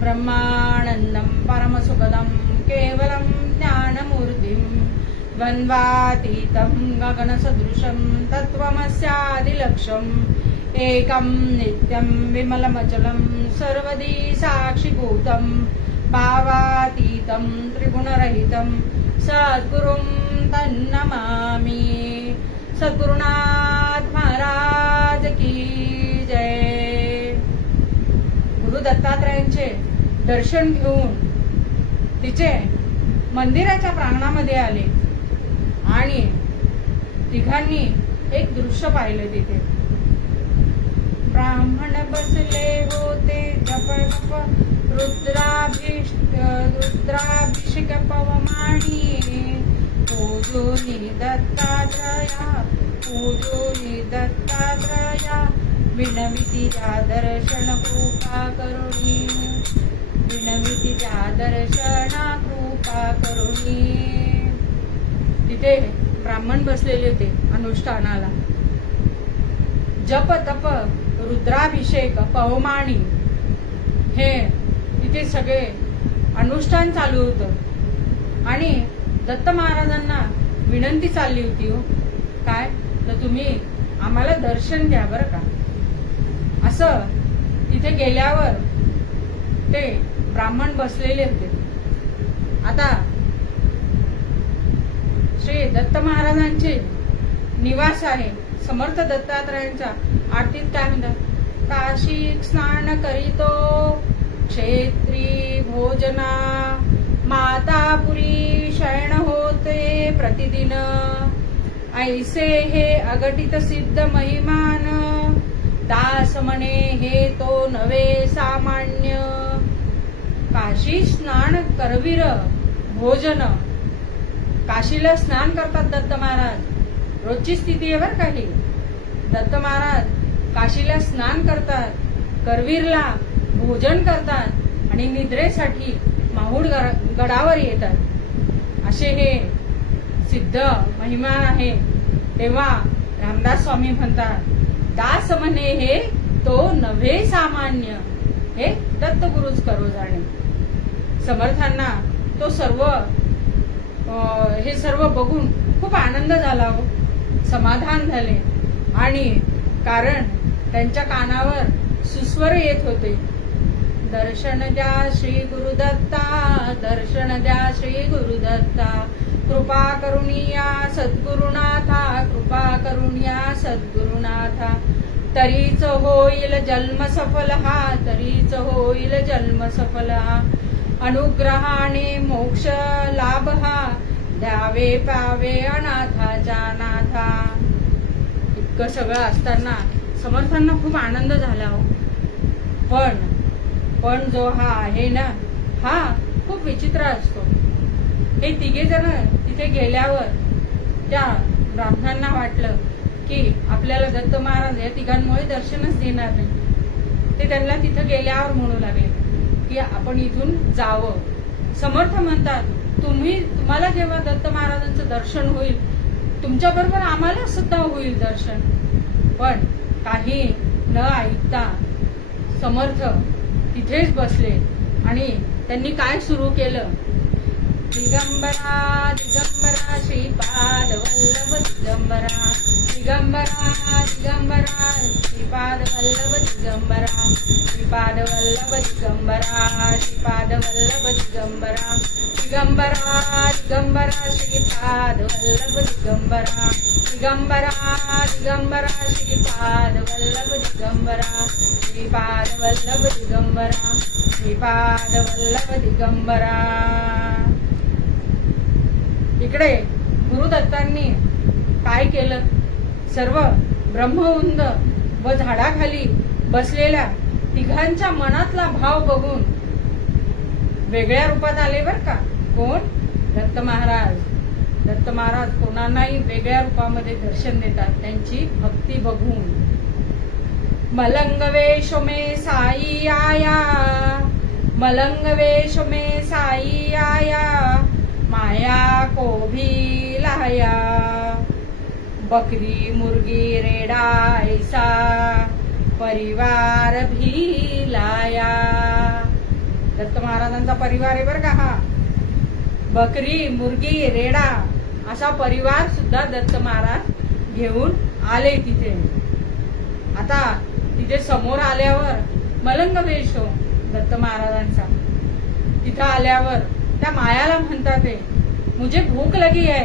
ब्रह्मानंदम परमसुखदम केवलम ज्ञानमूर्तिम द्वंद्वातीतं गगनसदृशं तत्त्वमस्यादिलक्ष्यम् एकं नित्यं विमलमचलं सर्वदी साक्षिभूतं भावातीतं त्रिगुणरहितं सद्गुरुं तन्नमामि. सद्गुरुनाथ महाराज की जय. गुरु दत्तात्रयांचे दर्शन घेऊन तिचे मंदिराच्या प्रांगणामध्ये आले आणि तिघांनी एक दृश्य पाहिलं. तिथे ब्राह्मण बसले होते जप जप रुद्राभिषेक पवमानी पूजोनी दत्तात्रया विनविती त्या दर्शन कृपा करुणी विनविती त्या दर्शन कृपा करुणी. तिथे ब्राह्मण बसलेले होते अनुष्ठानाला. जप तप रुद्राभिषेक पवमानी हे तिथे सगळे अनुष्ठान चालू होतं आणि दत्त महाराजांना विनंती चालली होती. हो काय तर तुम्ही आम्हाला दर्शन द्या बरं का. असं तिथे गेल्यावर ते ब्राह्मण बसलेले होते. आता श्री दत्त महाराजांचे निवास आहे. समर्थ दत्तात्रयांच्या आरतीत काय म्हणतात, काशी स्नान करीतो क्षेत्री भोजना मातापुरी शयन होते प्रतिदिन ऐसे हे अगटित सिद्ध महिमान दास म्हणे हे तो नवे सामान्य. काशी स्नान करवीर भोजन. काशीला स्नान करतात दत्त महाराज. रोजची स्थिती आहे बरं काही. दत्त महाराज काशीला स्नान करतात, करवीरला भोजन करतात आणि निद्रेसाठी माहूर गडावर येतात. असे हे सिद्ध महिमान आहे. तेव्हा रामदास स्वामी म्हणतात, दास म्हणे हे तो नव्हे सामान्य. हे दत्तगुरुच करो जाणे. समर्थांना तो सर्व हे सर्व बघून खूप आनंद झाला हो, समाधान झाले. आणि कारण त्यांच्या कानावर सुस्वर येत होते, दर्शन द्या श्री गुरुदत्ता, दर्शन द्या श्री गुरुदत्ता, कृपा करुणिया सद्गुरुनाथा, कृपा करुणिया सद्गुरुनाथा, तरीच होईल जन्म सफल हा, तरीच होईल जन्म सफल हा, अनुग्रहाने मोक्ष लाभ हा, द्यावे पावे अनाथाच्या नाथा. इतकं सगळं असताना समर्थांना खूप आनंद झाला हो. पण जो हा आहे ना, हा खूप विचित्र असतो. हे तिघे जण तिथे गेल्यावर त्या ब्राह्मणांना वाटलं की आपल्याला दत्त महाराज या तिघांमुळे दर्शनच देणार नाही. ते त्यांना तिथं गेल्यावर म्हणू लागले की आपण इथून जावं. समर्थ म्हणतात, तुम्हाला जेव्हा दत्त महाराजांचं दर्शन होईल, तुमच्या बरोबर आम्हाला सुद्धा होईल दर्शन. पण काही न ऐकता समर्थ तिथेच बसले आणि त्यांनी काय सुरू केलं, दिगंबरा दिगंबरा श्रीपाद वल्लभ दिगंबरा, दिगंबरा दिगंबरा श्रीपाद वल्लभ दिगंबरा, श्रीपाद वल्लभ दिगंबरा, श्रीपाद वल्लभ दिगंबरा, दिगंबरा दिगंबरा श्रीपाद वल्लभ दिगंबरा, दिगंबरा दिगंबरा श्रीपाद वल्लभ दिगंबरा, श्रीपाद वल्लभ दिगंबरा, श्रीपाद वल्लभ दिगंबरा. इकडे गुरुदत्तांनी काय केलं, सर्व ब्रह्मवृंद व झाडाखाली बसलेल्या तिघांच्या मनातला भाव बघून वेगळ्या रूपात आले बर का. कोण? दत्त महाराज. दत्त महाराज कोणालाही वेगळ्या रूपामध्ये दर्शन देतात, त्यांची भक्ती बघून. मलंग वेश में साई आया, मलंग वेश में साई आया, माया को भी लाया, बकरी मुर्गी रेडा ऐसा परिवार भी लाया. दत्त महाराजांचा परिवार आहे बरं का हा. बकरी मुर्गी रेडा असा परिवार सुद्धा दत्त महाराज घेऊन आले तिथे. आता तिथे समोर आल्यावर मलंग वेश हो दत्त महाराजांचा. तिथं आल्यावर त्या मायाला म्हणतात, मुझे भूक लगी है,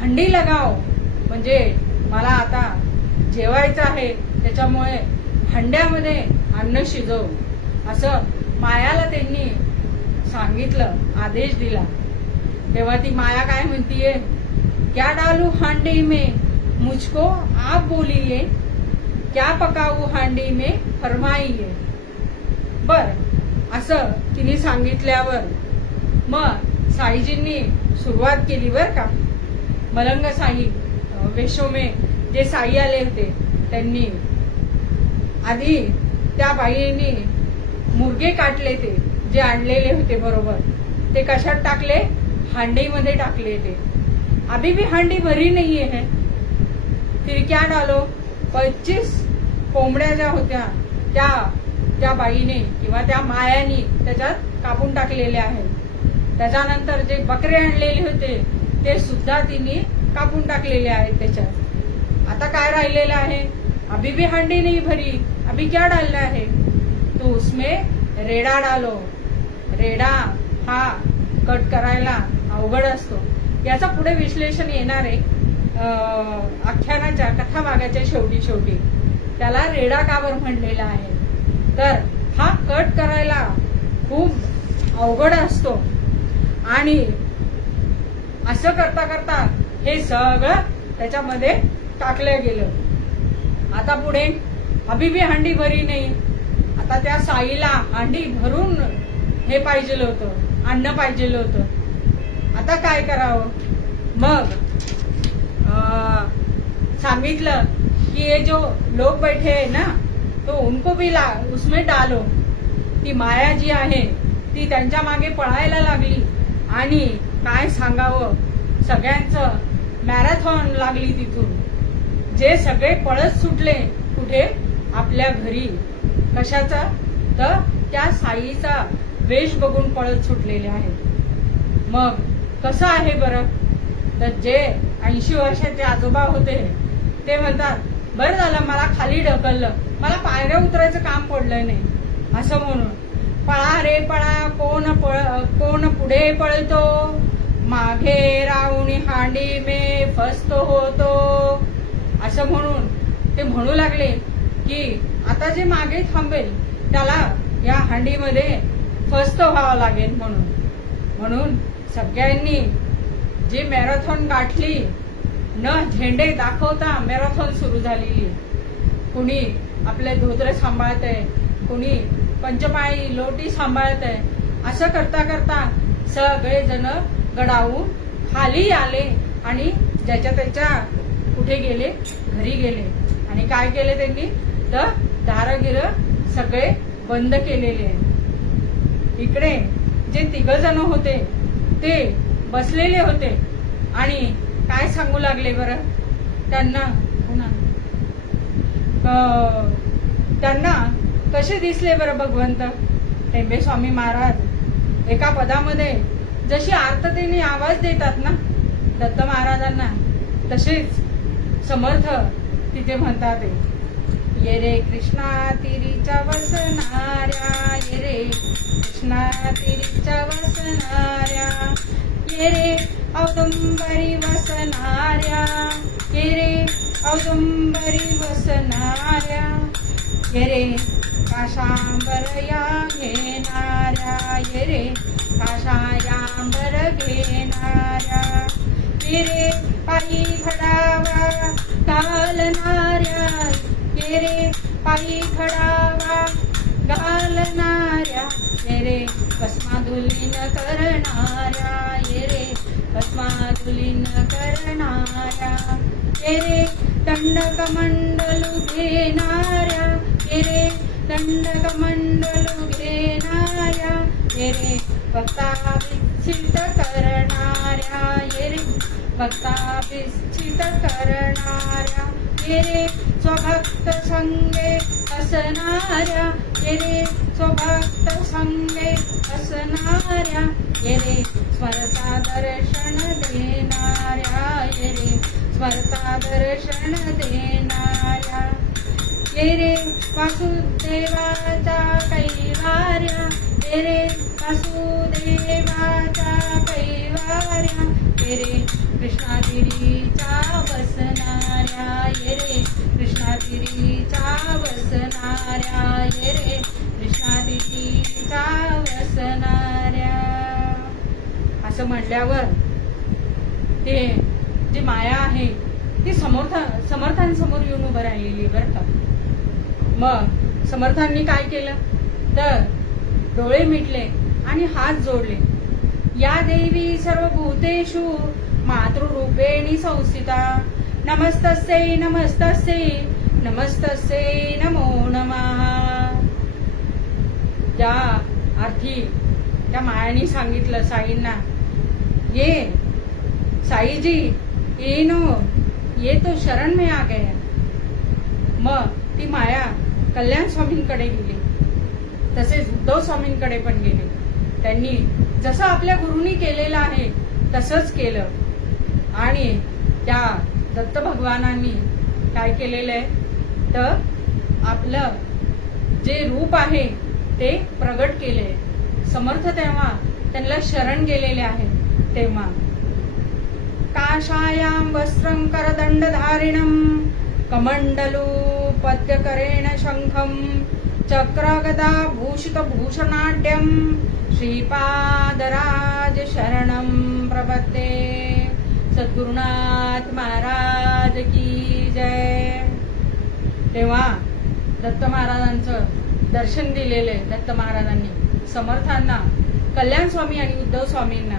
हंडी लगाओ. म्हणजे मला आता जेवायचं आहे, त्याच्यामुळे हंड्यामध्ये अन्न शिजव, असं मायाला त्यांनी सांगितलं, आदेश दिला. तेव्हा ती माया काय म्हणतीये, क्या डालू हांडी में मुझको आप बोलिए, क्या पकाऊ हांडी में फरमाइए. बर असं तिने सांगितल्यावर मग साईजींनी सुरुवात केली बर का. मलंग साई वेशोमे जे साई आले होते त्यांनी आधी त्या बाईंनी मुर्गे काटले, ते जे आणलेले होते बरोबर, ते कशात टाकले, हांडीमध्ये टाकले. ते अभी भी हांडी भरी नहीं है. फिर क्या डालो, 25 कोंबड्या ज्या होत्या त्या बाईने किंवा त्या मायानी त्याच्यात कापून टाकलेल्या आहेत. त्याच्यानंतर जे बकरे आणलेले होते ते सुद्धा तिने कापून टाकलेले आहेत त्याच्यात. आता काय राहिलेलं आहे, अभी भी हांडी नहीं भरी, अभी क्या डालना है, तो उसमें रेडा डालो. रेडा हा कट करायला अवघड असतो. याचा पुढे विश्लेषण येणार आहे आख्यानाच्या कथाभागाच्या शेवटी. त्याला रेडा का बरं म्हणलेला आहे, तर हा कट करायला खूप अवघड असतो. आणि असं करता करता हे सगळं त्याच्यामध्ये टाकलं गेलं. आता पुढे अभी भी हांडी भरी नाही. आता त्या साईला हांडी भरून हे पाहिजे होतं, अन्न पाहिजे होतं. आता काय करावं, मग सांगितलं कि ये जो लोग बैठे हैं ना, तो उनको भी उसमें डालो. ती माया जी आहे ती त्यांच्या मागे पळायला लागली आणि काय सांगावं, सगळ्यांचं मॅरेथॉन लागली तिथून. जे सगळे पळत सुटले कुठे, आपल्या घरी. कशाचा, तर त्या साईचा वेश बघून पळत सुटलेले आहेत. मग कसं आहे बरं, तर जे 80 वर्षाचे आजोबा होते. ते म्हणतात, बरं झालं मला खाली ढकललं, मला पायऱ्या उतरायचं काम पडलं नाही. असं म्हणून पळा रे पळा, कोण पुढे पळतो, मागे राऊणी हांडी मे फसतो होतो. असं म्हणून ते म्हणू लागले की आता जे मागे थांबेल त्याला या हांडीमध्ये फसतो व्हावं लागेल. म्हणून सगळ्यांनी जी मॅरेथॉन गाठली, न झेंडे दाखवता मॅरेथॉन सुरू झालेली. कुणी आपले धोतर सांभाळतंय, कुणी पंचपाळी लोटी सांभाळतंय. असं करता करता सगळेजण गडावून खाली आले आणि ज्याच्या त्याच्या कुठे गेले, घरी गेले. आणि काय केले त्यांनी, तर दारगिर सगळे बंद केलेले. इकडे जे 3 जण होते ते बसलेले होते आणि काय सांगू लागले बरं त्यांना कसे दिसले बरं भगवंत टेंबे स्वामी महाराज. एका पदामध्ये जशी आर्ततेने आवाज देतात ना दत्त महाराजांना, तसेच समर्थ तिथे म्हणतात, ये रे कृष्णा तिरीच्या वसणाऱ्या, ये रे कृष्णा तिरीच्या वसणाऱ्या, ये रे औदुंबरी वसणाऱ्या, ये रे औदुंबरी वसणाऱ्या, ये रे काशांबर या घेणाऱ्या, ये रे काशायांबर घेणाऱ्या, ये रे पायी घडावा घालणाऱ्या, ये रे पायी घडावा घालणाऱ्या, ये रे भस्माधुलीन करणाऱ्या, ये रे भस्माधुलीन करणाऱ्या, ये रे दंडकमंडलू घेणाऱ्या, ये रे दंडकमंडलू घेणाऱ्या, ये रे भक्ताभिषिक्त करणाऱ्या, ये रे भक्ताभिषिक्त करणाऱ्या, ये रे स्वभक्त संगे असणाऱ्या, ये रे स्वभक्त संगे असणाऱ्या, ये रे स्मरता दर्शन देणाऱ्या, ये रे स्मरता दर्शन देणाऱ्या, ये रे वासुदेवाचा कैवाऱ्या, ये रे वासुदेवाचा कैवाऱ्या, ये रे कृष्णागिरीचा वसणाऱ्या, ये रे कृष्णागिरीचा वसणाऱ्या, ये रे कृष्णागिरीचा वसणाऱ्या. असं म्हणल्यावर ते जी माया आहे ती समर्थांसमोर येऊन उभं राहिलेली बरं का. मग समर्थांनी काय केलं तर डोळे मिटले आणि हात जोडले. या देवी सर्वभूतेषु मातृरूपेणी संस्थिता, नमस्तस्यै नमस्तस्यै नमस्तस्यै नमो नमः. त्या अर्थी त्या मायानी सांगितलं साईंना, ये साईजी येनो, ये तो शरण में आ गया. मग ती माया कल्याण स्वामींकडे गेली, तसेच उद्धव स्वामींकडे पण गेली. त्यांनी जसं आपल्या गुरुंनी केलेलं आहे तसंच केलं. आणि त्या दत्त भगवानांनी काय केलेलं आहे तर आपलं जे रूप आहे ते प्रगट केले. समर्थ तेव्हा त्यांना शरण गेलेले आहे. तेव्हा काशायां वस्त्रं करदंडधारिणं कमंडलू पद्यकरेण शंखं चक्रगदा भूषितभूषणाढ्यं श्रीपादराज शरणं प्रपद्ये. सद्गुरुनाथ महाराज की जय. तेव्हा दत्त महाराजांचं दर्शन दिलेले दत्त महाराजांनी समर्थांना, कल्याण स्वामी आणि उद्धव स्वामींना.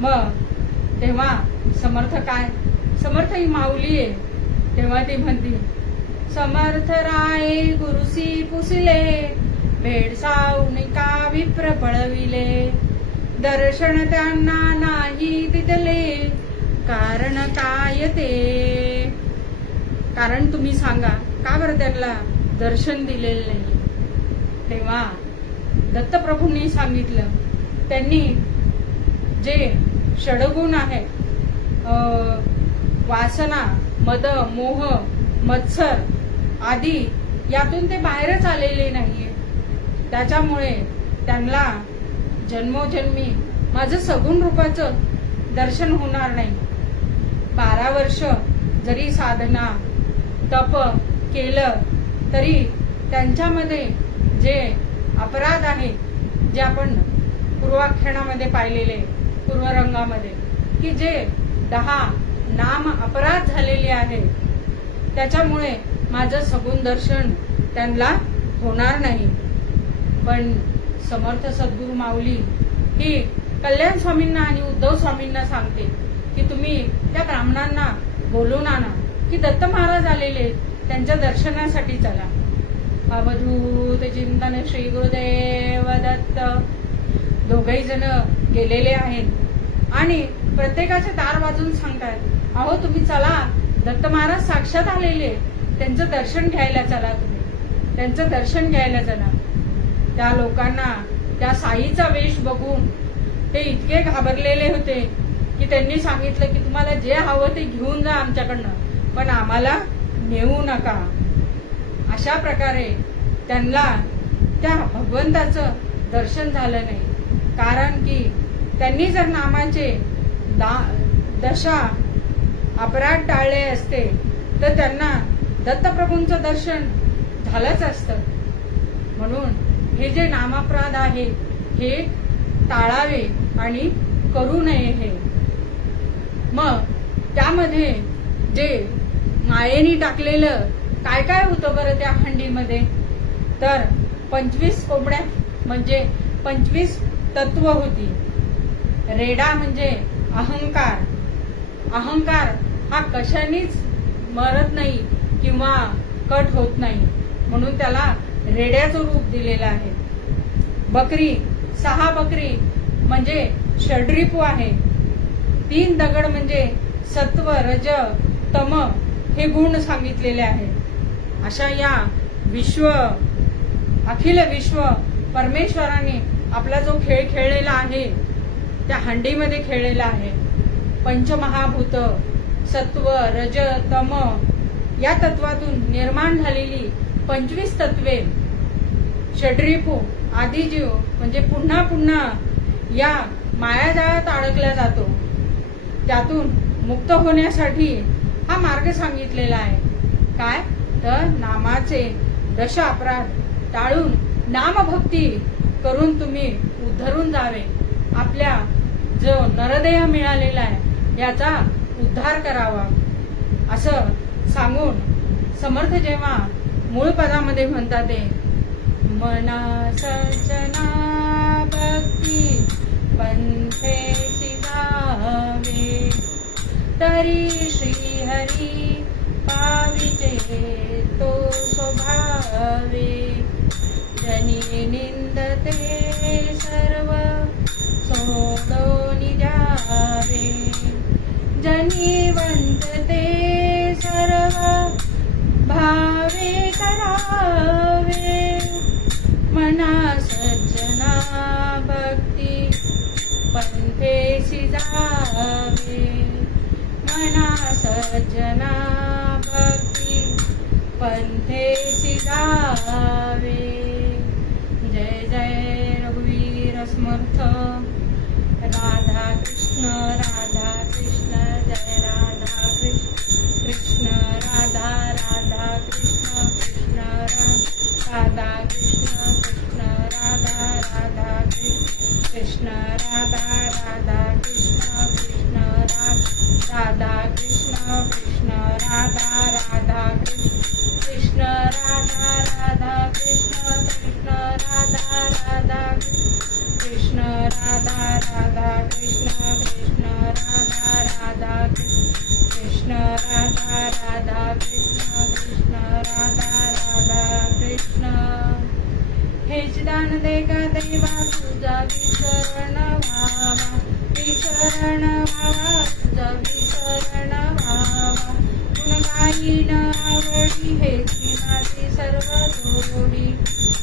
मग तेव्हा समर्थ काय, समर्थ ही माऊली आहे. तेव्हा ती म्हणती, समर्थ राये गुरुसी पुसिले, भेडसावनिका विप्र पळविले, दर्शन त्यांना नाही तिथले, कारण काय ते. कारण तुम्ही सांगा का बरं त्यांना दर्शन दिलेलं नाही. तेव्हा दत्तप्रभूंनी सांगितलं, त्यांनी जे षडगुण आहे वासना, मद, मोह, मत्सर आदी यातून ते बाहेरच आलेले नाहीये. त्याच्यामुळे त्यांना जन्मोजन्मी माझं सगुण रूपाचं दर्शन होणार नाही. 12 वर्ष जरी साधना तप केलं तरी त्यांच्यामध्ये जे अपराध आहे, जे आपण पूर्वाख्यानामध्ये पाहिलेले, पूर्वरंगामध्ये, की जे 10 नाम अपराध झालेले आहेत, त्याच्यामुळे माझं सगुण दर्शन त्यांना होणार नाही. पण समर्थ सद्गुरू माऊली ही कल्याण स्वामींना आणि उद्धव स्वामींना सांगते की तुम्ही त्या ब्राह्मणांना बोलून आणा की दत्त महाराज आलेले, त्यांच्या दर्शनासाठी चला. अवधूत चिंतन श्री गुरुदेव दत्त. दोघही जण गेलेले आहेत आणि प्रत्येकाचे दार वाजून सांगतात, अहो तुम्ही चला, दत्त महाराज साक्षात आलेले, त्यांचं दर्शन घ्यायला चला, तुम्ही त्यांचं दर्शन घ्यायला चला. त्या लोकांना त्या साईचा वेश बघून ते इतके घाबरलेले होते की त्यांनी सांगितलं की तुम्हाला जे हवं ते घेऊन जा आमच्याकडनं, पण आम्हाला नेऊ नका. अशा प्रकारे त्यांना त्या भगवंताचं दर्शन झालं नाही. कारण की त्यांनी जर नामाचे 10 अपराध टाळले असते तर त्यांना दत्तप्रभूंचं दर्शन झालंच असतं. म्हणून हे जे नामापराध आहे हे टाळावे आणि करू नये. हे मग त्यामध्ये जे मायेनी टाकलेलं काय काय होतं बरं त्या हंडीमध्ये, तर 25 कोंबड्या म्हणजे 25 तत्व होती. रेडा म्हणजे अहंकार. अहंकार हा कशानेच मरत नाही किंवा कट होत नाही, म्हणून त्याला रेड्याचं रूप दिलेलं आहे. बकरी, 6 बकरी म्हणजे षड्रिपू आहे. 3 दगड म्हणजे सत्व, रज, तम हे गुण सांगितलेले आहेत. अशा या अखिल विश्व परमेश्वराने आपला जो खेळ खेळलेला आहे त्या हंडीमध्ये खेळलेला आहे. पंचमहाभूत, सत्व, रज, तम या तत्वातून निर्माण झालेली 25 तत्वे, षड्रिपू आदी जीव म्हणजे पुन्हा पुन्हा या मायाजाळात अडकला जातो. त्यातून मुक्त होण्यासाठी हा मार्ग सांगितलेला आहे. काय तर नामाचे 10 अपराध टाळून नामभक्ती करून तुम्ही उद्धरून जावे. आपल्या जो नरदेह मिळालेला आहे याचा उद्धार करावा असं सांगून समर्थ जेव्हा मूळ पदामध्ये म्हणतात ते मना सजना भक्ती पंथेसी जावे तरी श्रीहरी पाविजे तो स्वभावे जनी निंदते सर्व सोडोनी जावे जनी वंदते सर्व भावे करावे मना सज्जना भक्ती पंथेसी जावे मना सज्जना भक्ती पंथेसी जावे. जय जय रघुवीर समर्थ. राधा कृष्ण जय राधा कृष्ण कृष्ण राधा राधा कृष्ण कृष्ण राधा कृष्ण कृष्ण राधा राधा कृष्ण राधा राधा कृष्ण कृष्ण राधा कृष्ण कृष्ण राधा राधा कृष्ण राधा राधा कृष्ण कृष्ण राधा राधा कृष्ण राधा राधा कृष्ण कृष्ण राधा राधा कृष्ण राधा राधा कृष्ण कृष्ण राधा राधा कृष्ण. हेच दान दे गा देवा तुझा विसरण व्हावा विसरण व्हावा तुझा विसरण व्हावा गुण गाईन आवडी हेची माझी सर्व जोडी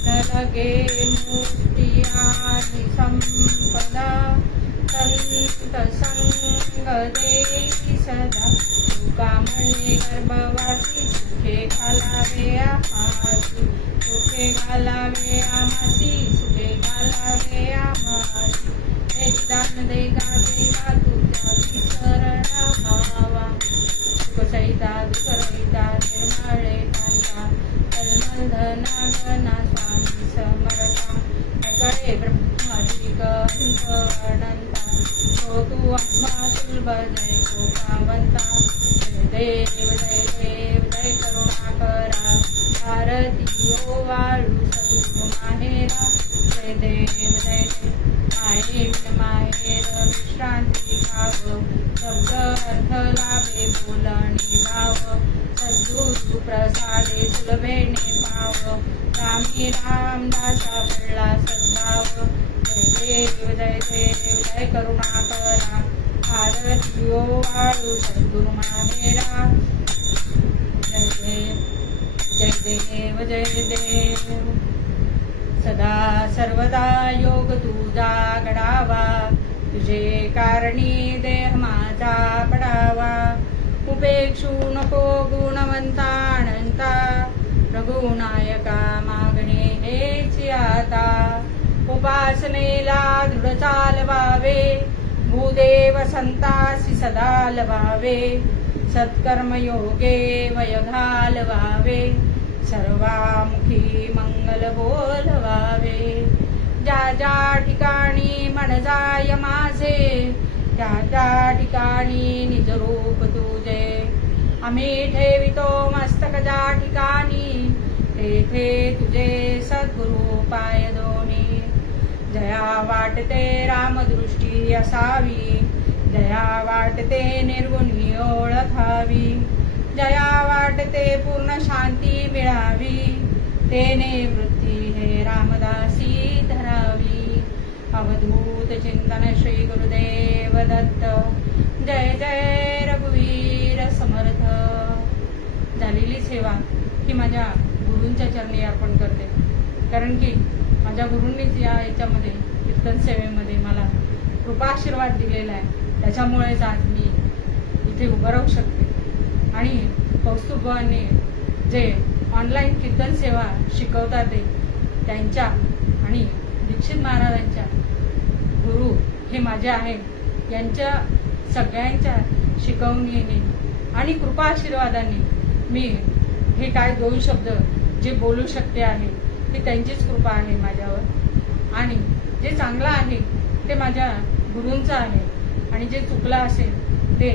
न लगे मुक्ती आणि संपदा संत संग देई सदा तुका म्हणे गर्भवासी सुखे घालावे आम्हासी, सुखे घालावे आम्हासी, सुखे घालावे आम्हासी. हे दान दे गा तुझ्या विसरणा भावा, सुखसहिता दुःखरहिता निर्मळे कांता, तन्मधना गणा स्वामी समर्था, नकळे ब्रह्माधिक अनंता, हो तू आत्मा सुलभ जय गोपावंता. जय देव जय देव जय करुणाकरा, भारती ओ वाळू सद्गुरु माहेरा. जय देव जय देव माये माहेर विश्रांती भाव, शब्द अर्थ लाभे बोलणी भाव, सद्गुरु प्रसादे सुलभेने पाव, रामी रामदासा पडला सद्भाव. जय देव जय करुणाकरा, भारती ओ वाळू सद्गुरु माहेरा. जय देव जय देव. सदा सर्वदा योग तुझा घडावा, तुझे कारणी देह माझा पडावा. उपेक्षू नको गुणवंता अनंता, रघुनायका मागणे हेच आता. उपासनेला दृढ चालवावे, भूदेव संतासी सदा लवावे. सत्कर्मयोगे वय घालवावे, सर्वामुखी मंगल बोलवावे. ज्या ज्या ठिकाणी मन जाय माझे, त्या त्या ठिकाणी निज रूप तुझे. आम्ही ठेवितो मस्तक ज्या ठिकाणी, तेथे तुझे सद्गुरु पाय दोन्ही. जया वाटते रामदृष्टी असावी, जया वाटते निर्गुणी ओळखावी. जया वाटते पूर्ण शांती मिळावी, तेने वृत्ती हे रामदासी धरावी. अवधूत चिंतन श्री गुरुदेव दत्त. जय जय रघुवीर समर्थ. झालेली सेवा ही माझ्या गुरूंच्या चरणी अर्पण करते, कारण की माझ्या गुरूंनीच याच्यामध्ये कीर्तन सेवेमध्ये मला कृपाशीर्वाद दिलेला आहे. त्याच्यामुळेच आज मी इथे उभं राहू शकते. आणि कौस्तुभवांनी जे ऑनलाईन कीर्तन सेवा शिकवतात ते त्यांच्या आणि दीक्षित महाराजांच्या गुरु हे माझे आहेत. यांच्या सगळ्यांच्या शिकवणीने आणि कृपा आशीर्वादाने मी हे काय दोन शब्द जे बोलू शकते आहे, ते त्यांचीच कृपा आहे माझ्यावर. आणि जे चांगलं आहे ते माझ्या गुरूंचं आहे, आणि जे चुकलं असेल ते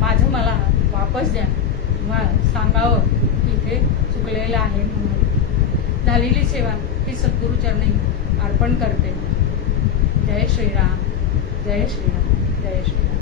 माझं मला वापस द्या किंवा सांगावं की इथे चुकलेलं आहे म्हणून. झालेली सेवा ही सद्गुरू चरणी अर्पण करते. जय श्रीराम, जय श्रीराम, जय श्रीराम.